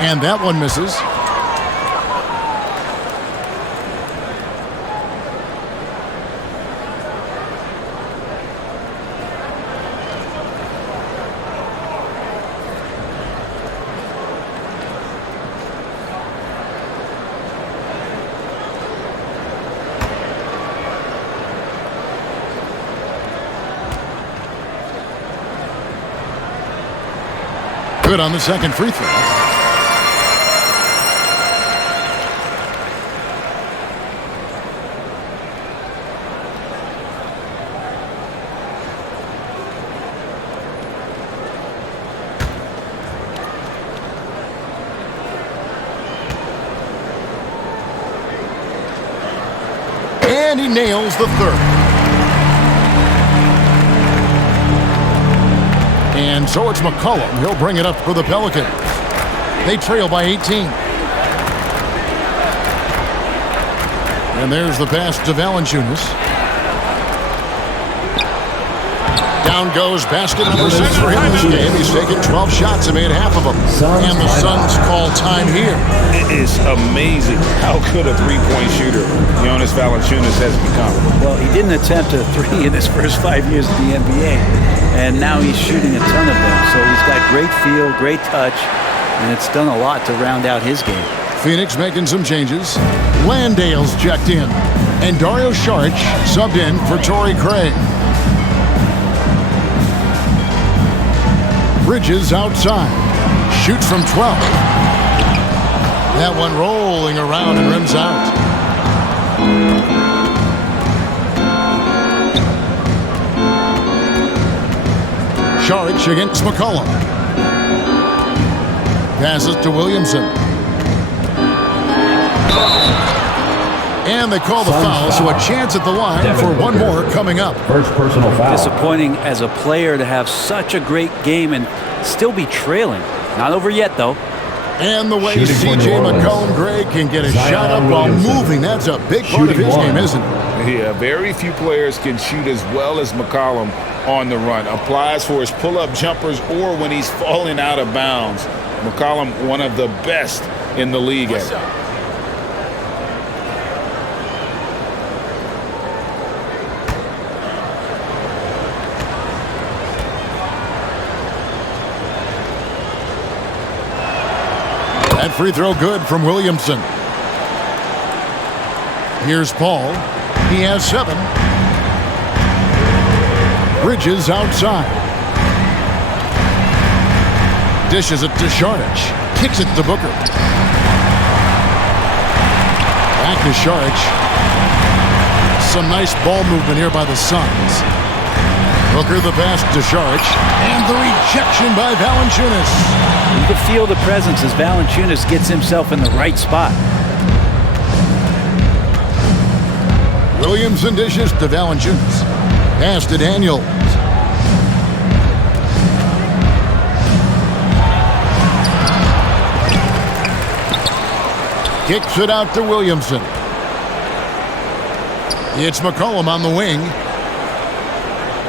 And that one misses. Good on the second free throw. And he nails the third. And so it's McCollum. He'll bring it up for the Pelicans. They trail by 18. And there's the pass to Valanciunas. Down goes basket number 6 for him this game. He's taken 12 shots and made half of them. And the Suns call time here. It is amazing how good a three-point shooter Jonas Valanciunas has become. Well, he didn't attempt a 3 in his first 5 years in the NBA, and now he's shooting a ton of them. So he's got great feel, great touch, and it's done a lot to round out his game. Phoenix making some changes. Landale's checked in, and Dario Saric subbed in for Torrey Craig. Bridges outside. Shoots from 12. That one rolling around and rims out. Saric against McCollum. Passes to Williamson. And they call the foul, so a chance at the line for one more coming up. First personal foul. Disappointing as a player to have such a great game and still be trailing. Not over yet, though. And the way C.J. McCollum-Gray can get a shot up while moving, that's a big part of his game, isn't it? Yeah, very few players can shoot as well as McCollum on the run. Applies for his pull-up jumpers or when he's falling out of bounds. McCollum, one of the best in the league at it. That free throw good from Williamson. Here's Paul. He has 7. Bridges outside. Dishes it to Saric. Kicks it to Booker. to Saric. Some nice ball movement here by the Suns. Booker the pass to Saric. And the rejection by Valanciunas. You can feel the presence as Valanciunas gets himself in the right spot. Williamson dishes to Valanciunas. Pass to Daniels. Kicks it out to Williamson. It's McCollum on the wing.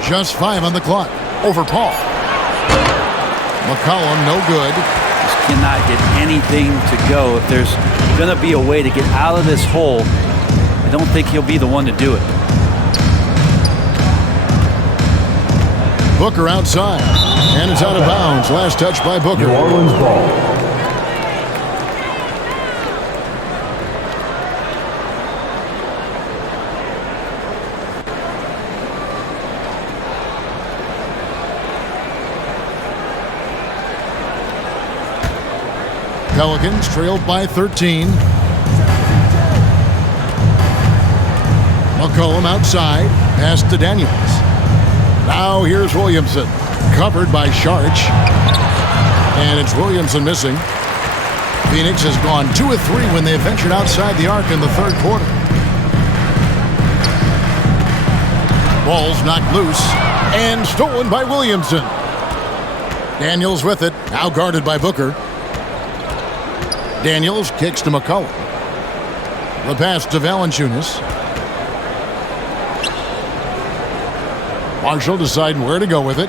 Just 5 on the clock. Over Paul. McCollum, no good. Just cannot get anything to go. If there's going to be a way to get out of this hole, I don't think he'll be the one to do it. Booker outside. And it's out of bounds. Last touch by Booker. New Orleans ball. Pelicans trailed by 13. McCollum outside. Pass to Daniels. Now here's Williamson. Covered by Saric. And it's Williamson missing. Phoenix has gone 2 of 3 when they ventured outside the arc in the third quarter. Ball's knocked loose. And stolen by Williamson. Daniels with it. Now guarded by Booker. Daniels kicks to McCollum. The pass to Valanciunas. Marshall deciding where to go with it.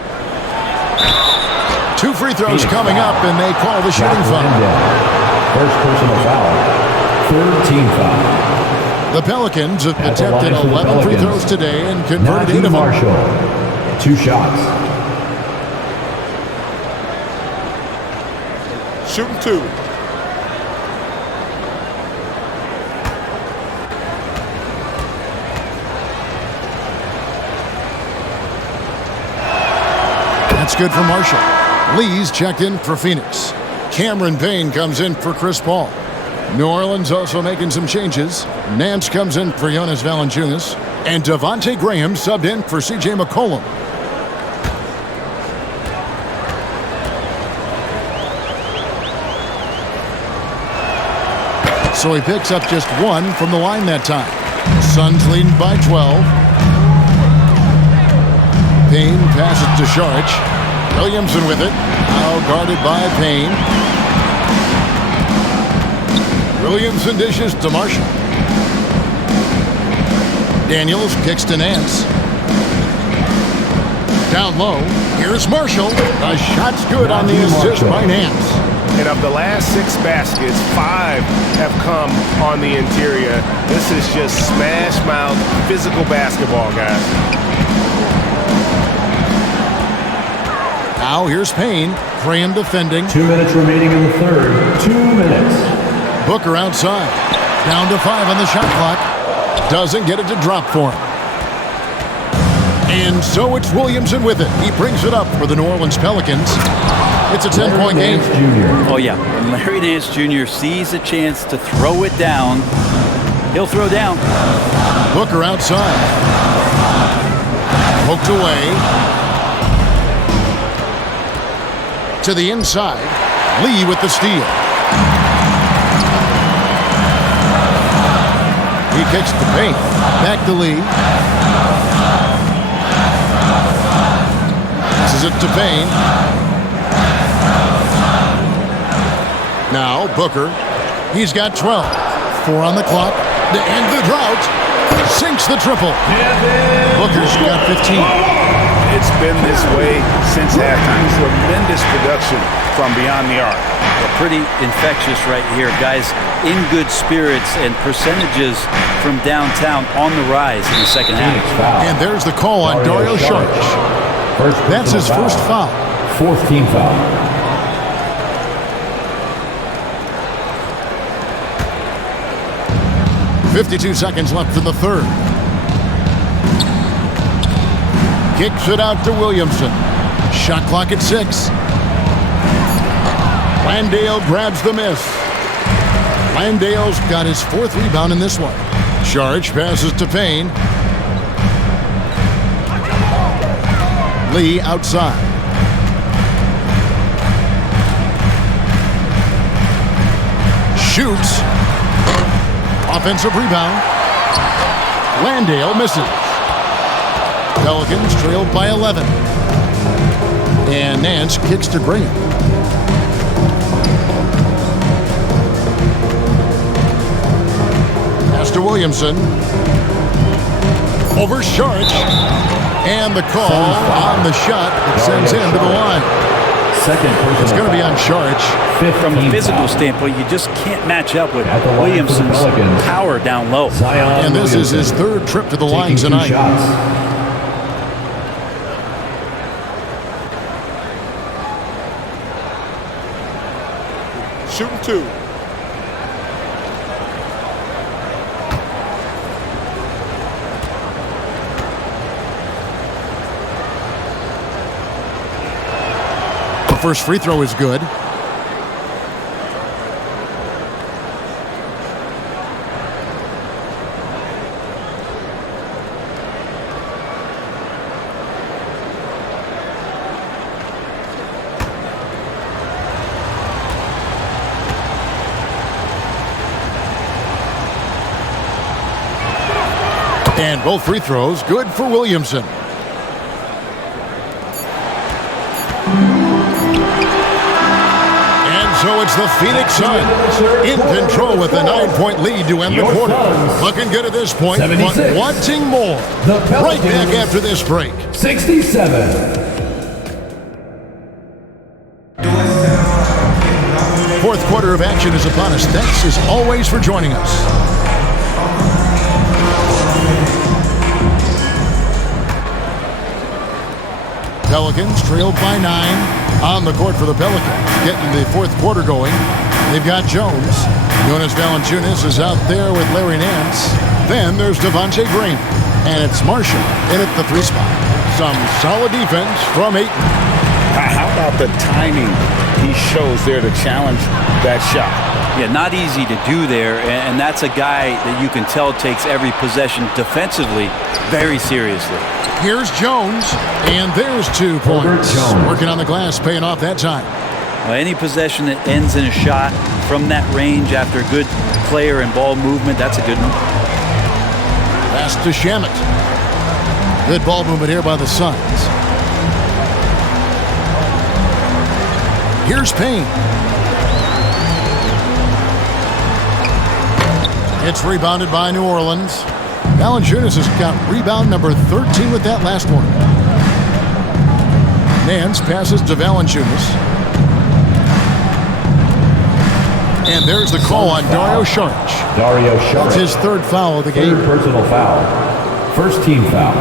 2 free throws coming up, and they call the shooting foul. First personal foul. Third team foul. The Pelicans have attempted 11 free throws today and converted 8 of them. Marshall, 2 shots. Shooting 2. That's good for Marshall. Lee's checked in for Phoenix. Cameron Payne comes in for Chris Paul. New Orleans also making some changes. Nance comes in for Jonas Valanciunas. And Devontae Graham subbed in for C.J. McCollum. So he picks up just 1 from the line that time. Suns leading by 12. Payne passes to Saric. Williamson with it. Now guarded by Payne. Williamson dishes to Marshall. Daniels kicks to Nance. Down low. Here's Marshall. The shot's good on the assist by Nance. And of the last 6 baskets, 5 have come on the interior. This is just smash mouth physical basketball, guys. Now here's Payne. Graham defending. 2 minutes remaining in the third. 2 minutes. Booker outside. Down to 5 on the shot clock. Doesn't get it to drop for him. And so it's Williamson with it. He brings it up for the New Orleans Pelicans. It's a 10-point game. Oh, yeah. When Larry Nance Jr. sees a chance to throw it down, he'll throw down. Booker outside. Poked away. To the inside. Lee with the steal. He kicks the paint. Back to Lee. This is it to Payne. Now Booker. He's got 12. 4 on the clock. To end the drought. Sinks the triple. Booker's got 15. It's been this way since halftime. Tremendous production from beyond the arc. Well, pretty infectious right here. Guys in good spirits and percentages from downtown on the rise in the second half. And there's the call on Dario Saric. That's his first foul. 4th team foul. .52 seconds left in the third. Kicks it out to Williamson. Shot clock at 6. Landale grabs the miss. Landale's got his 4th rebound in this one. Saric passes to Payne. Lee outside. Shoots. Offensive rebound. Landale misses. Pelicans trailed by 11. And Nance kicks to Graham. Pass to Williamson. Over Saric. And the call on the shot that sends him to the line. It's going to be on Saric. From a physical standpoint, you just can't match up with Williamson's power down low. And this is his 3rd trip to the line tonight. Shooting 2. The first free throw is good. And both free throws good for Williamson. And so it's the Phoenix Suns in control with a 9-point lead to end the quarter. Looking good at this point, but wanting more. Right back after this break. 67. 4th quarter of action is upon us. Thanks as always for joining us. Pelicans trailed by 9 on the court for the Pelicans. Getting the 4th quarter going. They've got Jones. Jonas Valanciunas is out there with Larry Nance. Then there's Devontae Graham. And it's Marshall in at the 3 spot. Some solid defense from Ayton. How about the timing he shows there to challenge that shot? Yeah, not easy to do there, and that's a guy that you can tell takes every possession defensively very seriously. Here's Jones, and there's 2 points. Working on the glass, paying off that time. Well, any possession that ends in a shot from that range after a good player and ball movement, that's a good one. Pass to Shamet. Good ball movement here by the Suns. Here's Payne. It's rebounded by New Orleans. Valanciunas has got rebound number 13 with that last one. Nance passes to Valanciunas. And there's the call on Dario Saric. That's his 3rd foul of the game. 3rd personal foul. 1st team foul.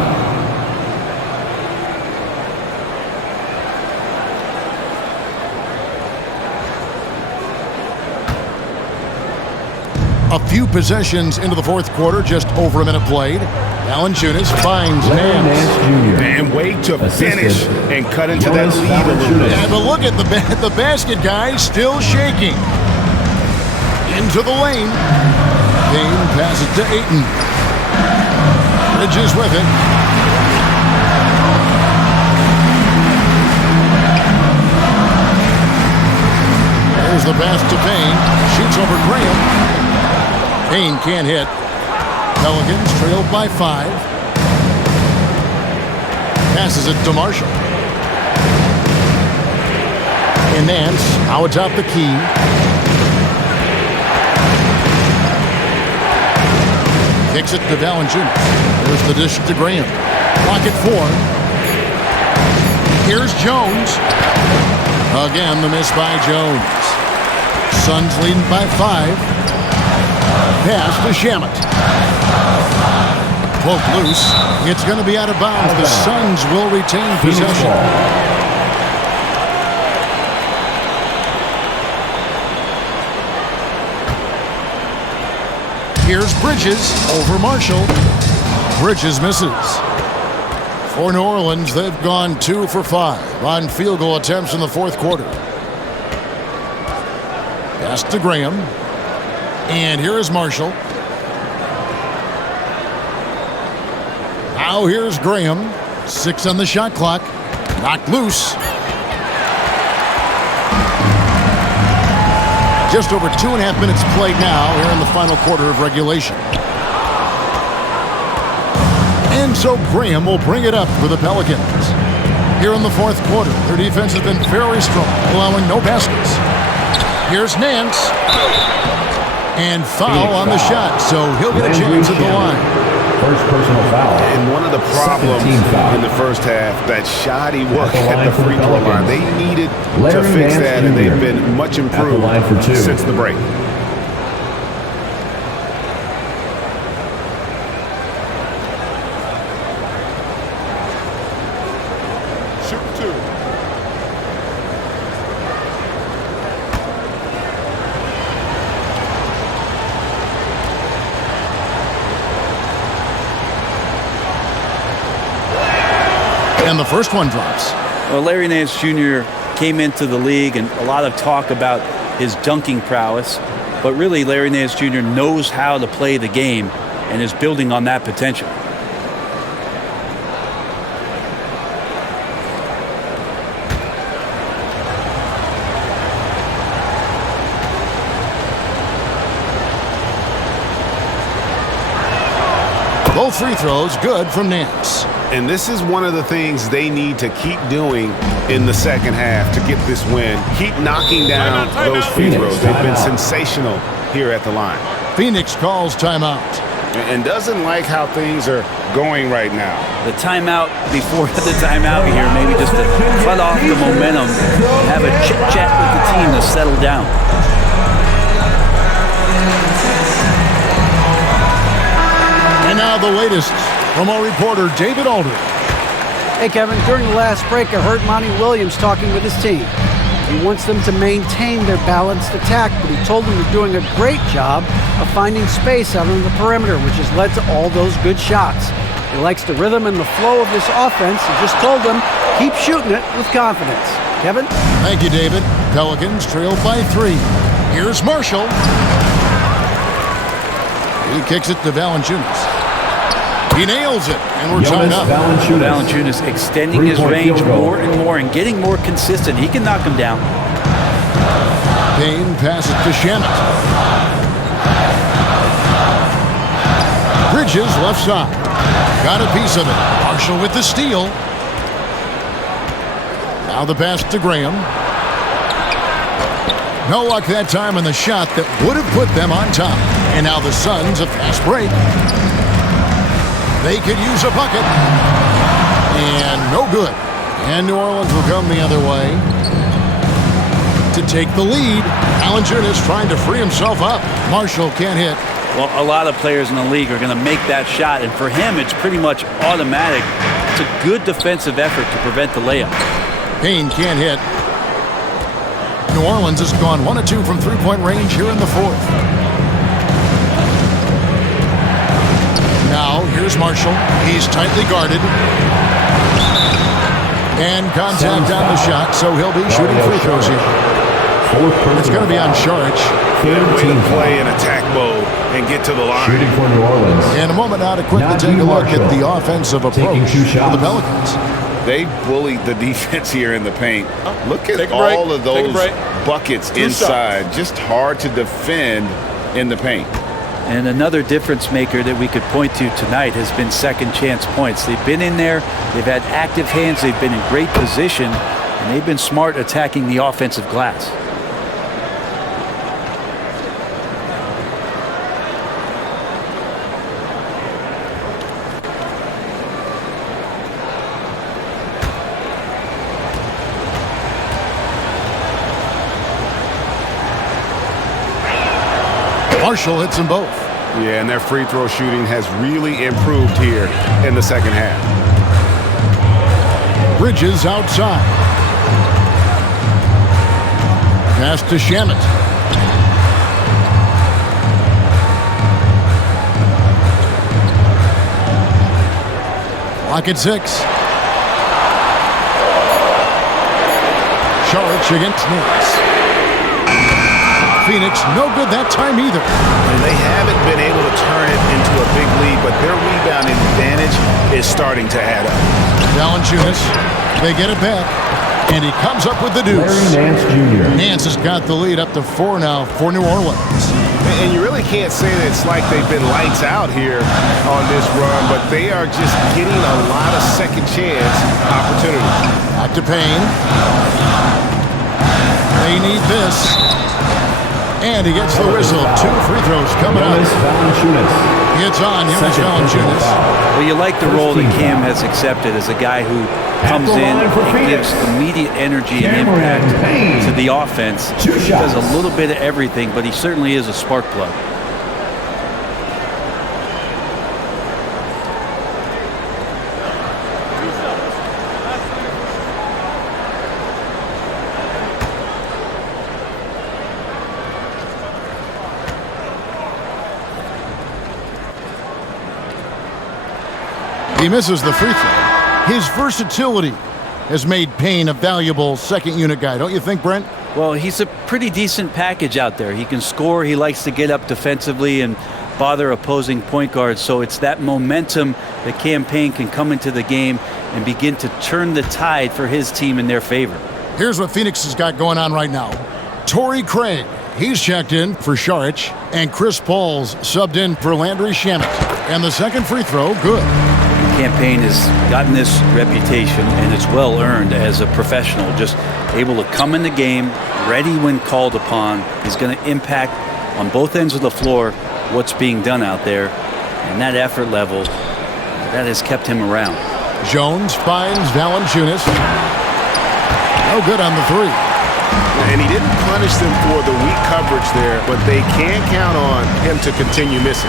A few possessions into the 4th quarter, just over a minute played. Valanciunas finds Nance. And way to finish and cut into that lead a little bit. Yeah, but look at the basket guy still shaking. Into the lane. Payne passes to Ayton. Bridges with it. There's the pass to Payne. Shoots over Graham. Payne can't hit. Pelicans trailed by 5. Passes it to Marshall. And Nance out atop the key. Kicks it to Valanciunas. There's the dish to Graham. Pocket 4. Here's Jones. Again, the miss by Jones. Suns leading by 5. Pass to Shamet. Poke loose. It's going to be out of bounds. The Suns will retain possession. Here's Bridges over Marshall. Bridges misses. For New Orleans, they've gone 2 for 5 on field goal attempts in the 4th quarter. Pass to Graham. And here is Marshall. Now here's Graham. 6 on the shot clock. Knocked loose. Just over 2.5 minutes played now here in the final quarter of regulation. And so Graham will bring it up for the Pelicans. Here in the fourth quarter, their defense has been very strong, allowing no baskets. Here's Nance. And foul on the shot, so he'll get a chance at the line. First personal foul. And one of the problems in the first half, that shoddy work at the free throw line. They needed to fix that, and they've been much improved since the break. Shoot 2. And the first one drops. Well, Larry Nance Jr. came into the league, and a lot of talk about his dunking prowess. But really, Larry Nance Jr. knows how to play the game and is building on that potential. Both free throws good from Nance. And this is one of the things they need to keep doing in the second half to get this win. Keep knocking down those free throws. They've been sensational here at the line. Phoenix calls timeout. And doesn't like how things are going right now. The timeout before the timeout here, maybe just to cut off the momentum, have a chit-chat with the team to settle down. And now the latest from our reporter, David Aldridge. Hey, Kevin, during the last break, I heard Monty Williams talking with his team. He wants them to maintain their balanced attack, but he told them they're doing a great job of finding space out on the perimeter, which has led to all those good shots. He likes the rhythm and the flow of this offense. He just told them, keep shooting it with confidence. Kevin? Thank you, David. Pelicans trail by 3. Here's Marshall. He kicks it to Valanciunas. He nails it, and we're tied up. Valanciunas extending his range more and more and getting more consistent. He can knock him down. Payne passes to Shamet. Bridges left side. Got a piece of it. Marshall with the steal. Now the pass to Graham. No luck that time on the shot that would have put them on top. And now the Suns a fast break. They could use a bucket. And no good. And New Orleans will come the other way to take the lead. Valanciunas trying to free himself up. Marshall can't hit. Well, a lot of players in the league are going to make that shot, and for him, it's pretty much automatic. It's a good defensive effort to prevent the layup. Payne can't hit. New Orleans has gone 1 of 2 from three-point range here in the fourth. Now, here's Marshall. He's tightly guarded. And contact on the shot, so he'll be shooting free throws here. It's going to be on Saric. Good way to play in attack mode and get to the line. Shooting for New Orleans. In a moment now to quickly take a look at the offensive approach for the Pelicans. They bullied the defense here in the paint. Look at all of those buckets inside. Just hard to defend in the paint. And another difference maker that we could point to tonight has been second chance points. They've been in there, they've had active hands, they've been in great position, and they've been smart attacking the offensive glass. Marshall hits them both. Yeah, and their free throw shooting has really improved here in the second half. Bridges outside. Pass to Shamet. Clock at 6. Saric against Nance. Phoenix. No good that time either. And they haven't been able to turn it into a big lead, but their rebounding advantage is starting to add up. Valanciunas, they get it back, and he comes up with the deuce. Nance Jr. Nance has got the lead up to 4 now for New Orleans. And you really can't say that it's like they've been lights out here on this run, but they are just getting a lot of second chance opportunities. Back to Payne. They need this. And he gets the whistle. 2 free throws coming up. It's on Jonas Valanciunas. Well, you like the role that Cam has accepted as a guy who comes in and gives immediate energy and impact to the offense. He does a little bit of everything, but he certainly is a spark plug. He misses the free throw. His versatility has made Payne a valuable second unit guy, don't you think, Brent? Well, he's a pretty decent package out there. He can score. He likes to get up defensively and bother opposing point guards. So it's that momentum that Cam Payne can come into the game and begin to turn the tide for his team in their favor. Here's what Phoenix has got going on right now. Torrey Craig, he's checked in for Saric, and Chris Paul's subbed in for Landry Shamet. And the second free throw, good. Cam Payne has gotten this reputation, and it's well earned as a professional, just able to come in the game, ready when called upon. He's going to impact on both ends of the floor what's being done out there, and that effort level, that has kept him around. Jones finds Valanciunas. No good on the three. And he didn't punish them for the weak coverage there, but they can count on him to continue missing.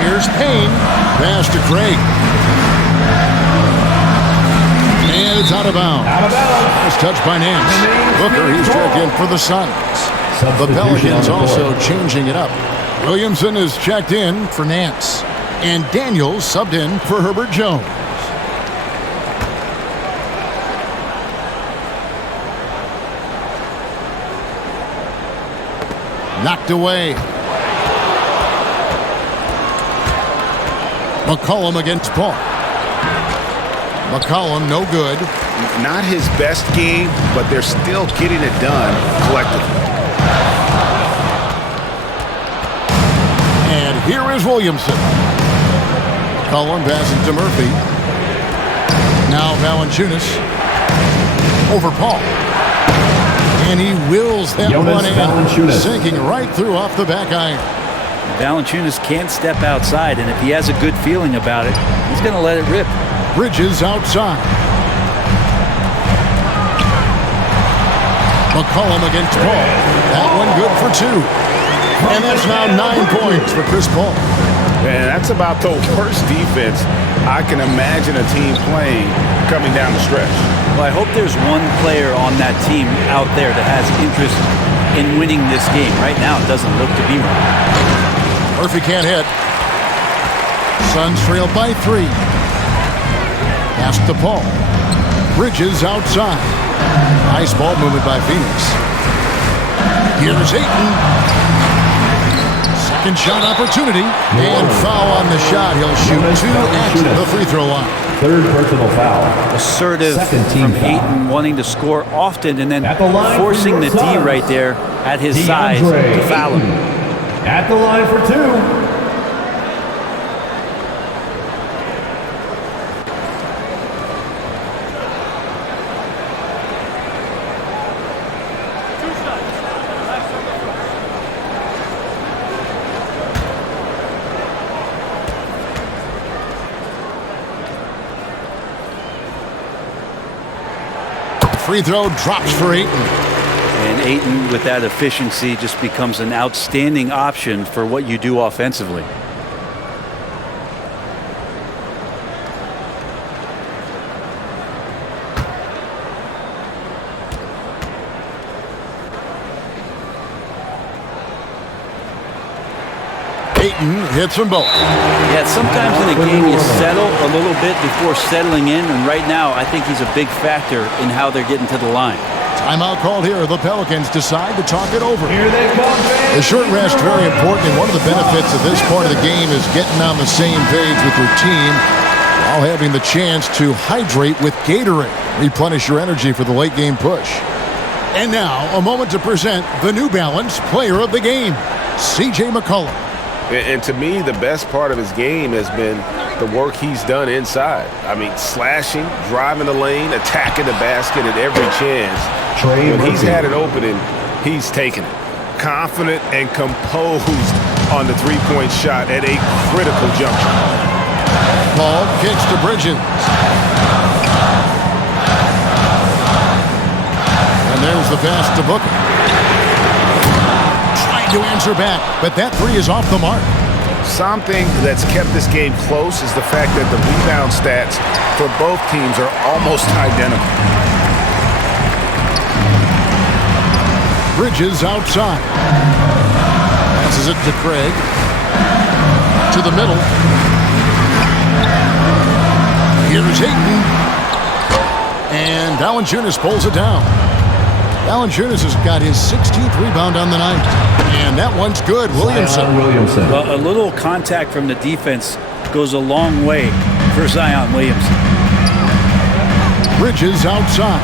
Here's Payne. Pass to Craig. And it's out of bounds. It's touched by Nance. Booker, he's checked in for the Suns. The Pelicans also changing it up. Williamson is checked in for Nance. And Daniels subbed in for Herbert Jones. Knocked away. McCollum against Paul. McCollum, no good. Not his best game, but they're still getting it done collectively. And here is Williamson. McCollum passes to Murphy. Now Valanciunas over Paul. And he wills that one in, sinking right through off the back iron. Valanciunas can't step outside, and if he has a good feeling about it, he's going to let it rip. Bridges outside. McCollum against Paul. That one good for 2. And that's now 9 points for Chris Paul. Man, that's about the worst defense I can imagine a team playing coming down the stretch. Well, I hope there's one player on that team out there that has interest in winning this game. Right now, it doesn't look to be one. Murphy can't hit. Suns trail by 3. Pass to Paul. Bridges outside. Nice ball movement by Phoenix. Here's Ayton. Second shot opportunity. And foul on the shot. He'll shoot 2 at the free throw line. Third personal foul. Assertive from Ayton, wanting to score often and then forcing the D right there at his size to foul him. At the line for 2. Free throw drops for Ayton. And Ayton, with that efficiency, just becomes an outstanding option for what you do offensively. Ayton hits them both. Yeah, sometimes in a game you settle a little bit before settling in, and right now I think he's a big factor in how they're getting to the line. Timeout called here. The Pelicans decide to talk it over. Here they come, fans. The short rest, very important, and one of the benefits of this part of the game is getting on the same page with your team while having the chance to hydrate with Gatorade. Replenish your energy for the late game push. And now, a moment to present the New Balance Player of the Game, C.J. McCollum. And to me, the best part of his game has been the work he's done inside. I mean, slashing, driving the lane, attacking the basket at every chance. When he's had an opening, he's taken it. Confident and composed on the three-point shot at a critical juncture. Ball kicks to Bridges. And there's the pass to Booker. Trying to answer back, but that three is off the mark. Something that's kept this game close is the fact that the rebound stats for both teams are almost identical. Bridges outside. Passes it to Craig. To the middle. Here's Ayton. And Valanciunas pulls it down. Valanciunas has got his 16th rebound on the night. And that one's good. Williamson. Well, a little contact from the defense goes a long way for Zion Williamson. Bridges outside.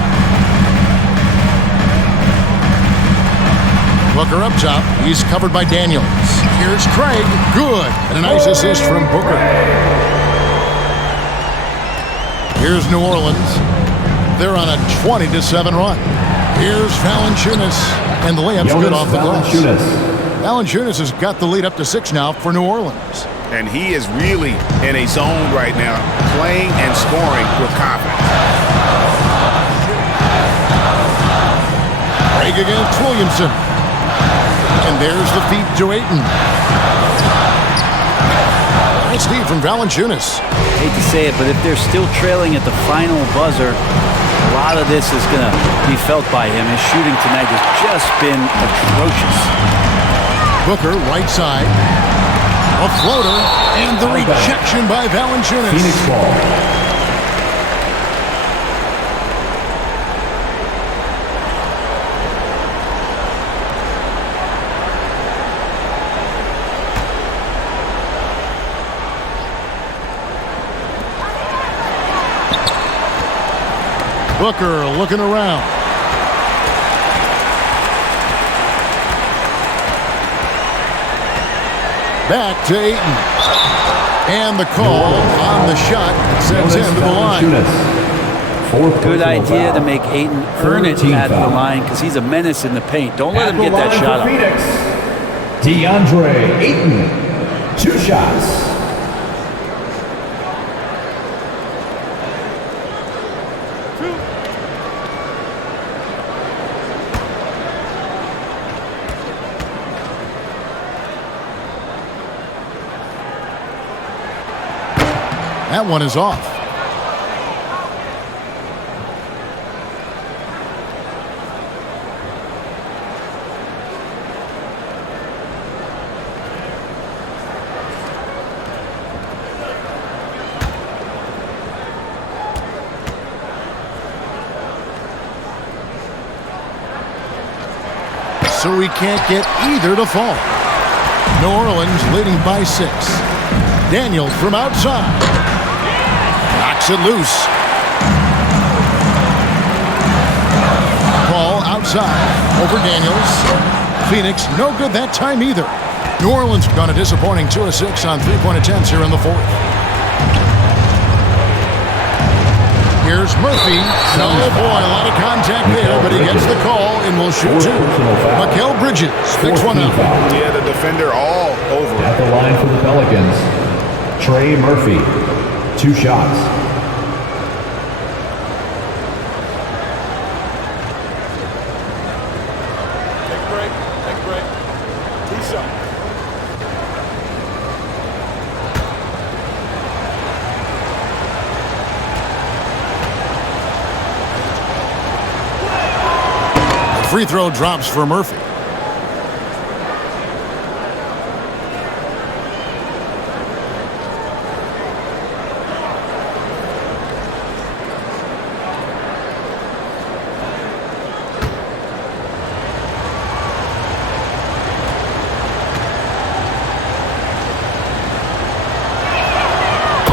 Booker up top. He's covered by Daniels. Here's Craig. Good. And a nice assist from Booker. Here's New Orleans. They're on a 20-7 run. Here's Valanciunas. And the layup's good off the glass. Valanciunas has got the lead up to 6 now for New Orleans. And he is really in a zone right now, playing and scoring with confidence. Craig against Williamson. And there's the feed to Ayton. Nice lead from Valanciunas. Hate to say it, but if they're still trailing at the final buzzer, a lot of this is going to be felt by him. His shooting tonight has just been atrocious. Booker, right side. A floater, and the rejection by Valanciunas. Phoenix ball. Booker looking around. Back to Ayton. And the call on the shot sends him to the line. Good idea to make Ayton earn it at the line because he's a menace in the paint. Don't let him get that shot up. Phoenix, DeAndre Ayton, 2 shots. That one is off. So we can't get either to fall. New Orleans leading by 6. Daniel from outside. Knocks it loose. Ball outside. Over Daniels. Phoenix no good that time either. New Orleans got a disappointing 2 of 6 on 3-point attempts here in the 4th. Here's Murphy. Oh boy, a lot of contact there, but he gets the call and will shoot 2. Mikal Bridges picks one up. Yeah, the defender all over. At the line for the Pelicans, Trey Murphy, 2 shots. Free throw drops for Murphy.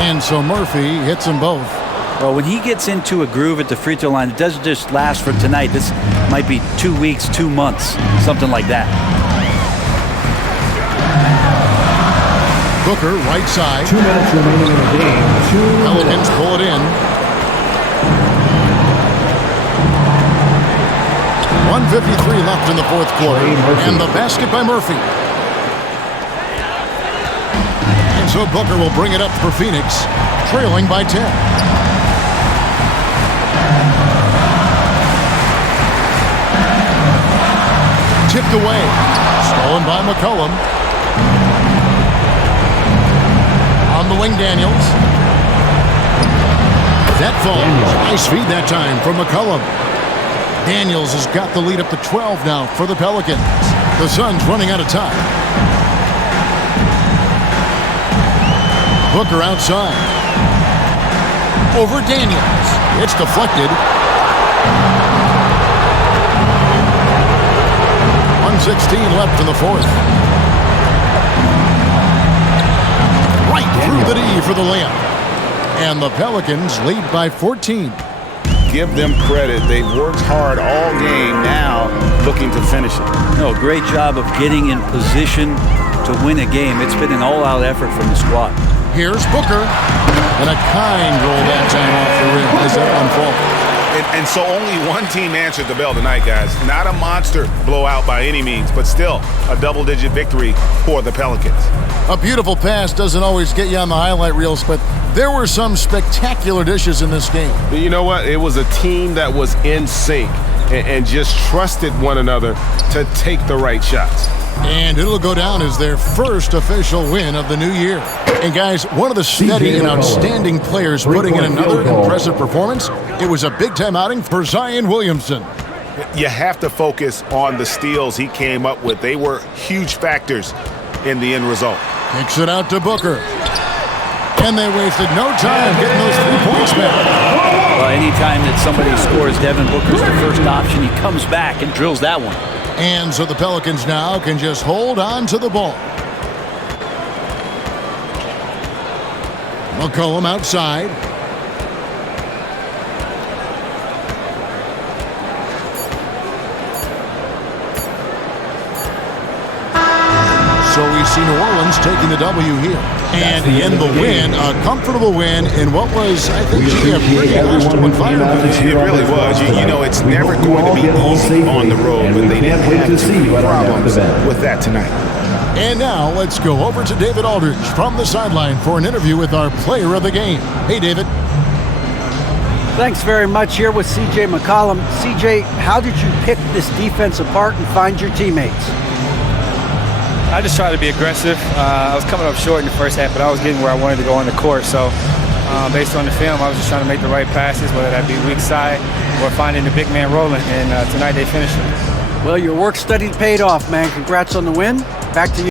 And so Murphy hits them both. Well, when he gets into a groove at the free throw line, it doesn't just last for tonight. This might be 2 weeks, 2 months, something like that. Booker, right side. 2 minutes remaining in the game. Pelicans pull it in. 1:53 left in the fourth quarter. And the basket by Murphy. And so Booker will bring it up for Phoenix, trailing by 10. Tipped away. Stolen by McCollum. On the wing, Daniels. That falls. Nice feed that time from McCollum. Daniels has got the lead up to 12 now for the Pelicans. The Suns running out of time. Booker outside. Over Daniels. It's deflected. 1:16 left in the fourth. Right through the D for the layup. And the Pelicans lead by 14. Give them credit. They've worked hard all game, now looking to finish it. No, great job of getting in position to win a game. It's been an all-out effort from the squad. Here's Booker. And a kind roll that time off the rim as that one falls. And so only one team answered the bell tonight, guys. Not a monster blowout by any means, but still a double-digit victory for the Pelicans. A beautiful pass doesn't always get you on the highlight reels, but there were some spectacular dishes in this game. You know what? It was a team that was in sync and just trusted one another to take the right shots. And it'll go down as their first official win of the new year. And guys, one of the steady and outstanding players putting in another impressive performance. It was a big-time outing for Zion Williamson. You have to focus on the steals he came up with. They were huge factors in the end result. Kicks it out to Booker. And they wasted no time getting those 3 points back. Well, anytime that somebody scores, Devin Booker's the first option. He comes back and drills that one. And so the Pelicans now can just hold on to the ball. McCollum outside. So we see New Orleans taking the W here. And in the win, a comfortable win in what was, I think, a pretty hostile environment. It really was. You know, it's never going to be easy on the road, but they didn't have too many problems with that tonight. And now let's go over to David Aldridge from the sideline for an interview with our player of the game. Hey, David. Thanks very much. Here with C.J. McCollum. C.J., how did you pick this defense apart and find your teammates? I just tried to be aggressive. I was coming up short in the first half, but I was getting where I wanted to go on the court. So based on the film, I was just trying to make the right passes, whether that be weak side or finding the big man rolling. And tonight they finished it. Well, your work study paid off, man. Congrats on the win. Back to you.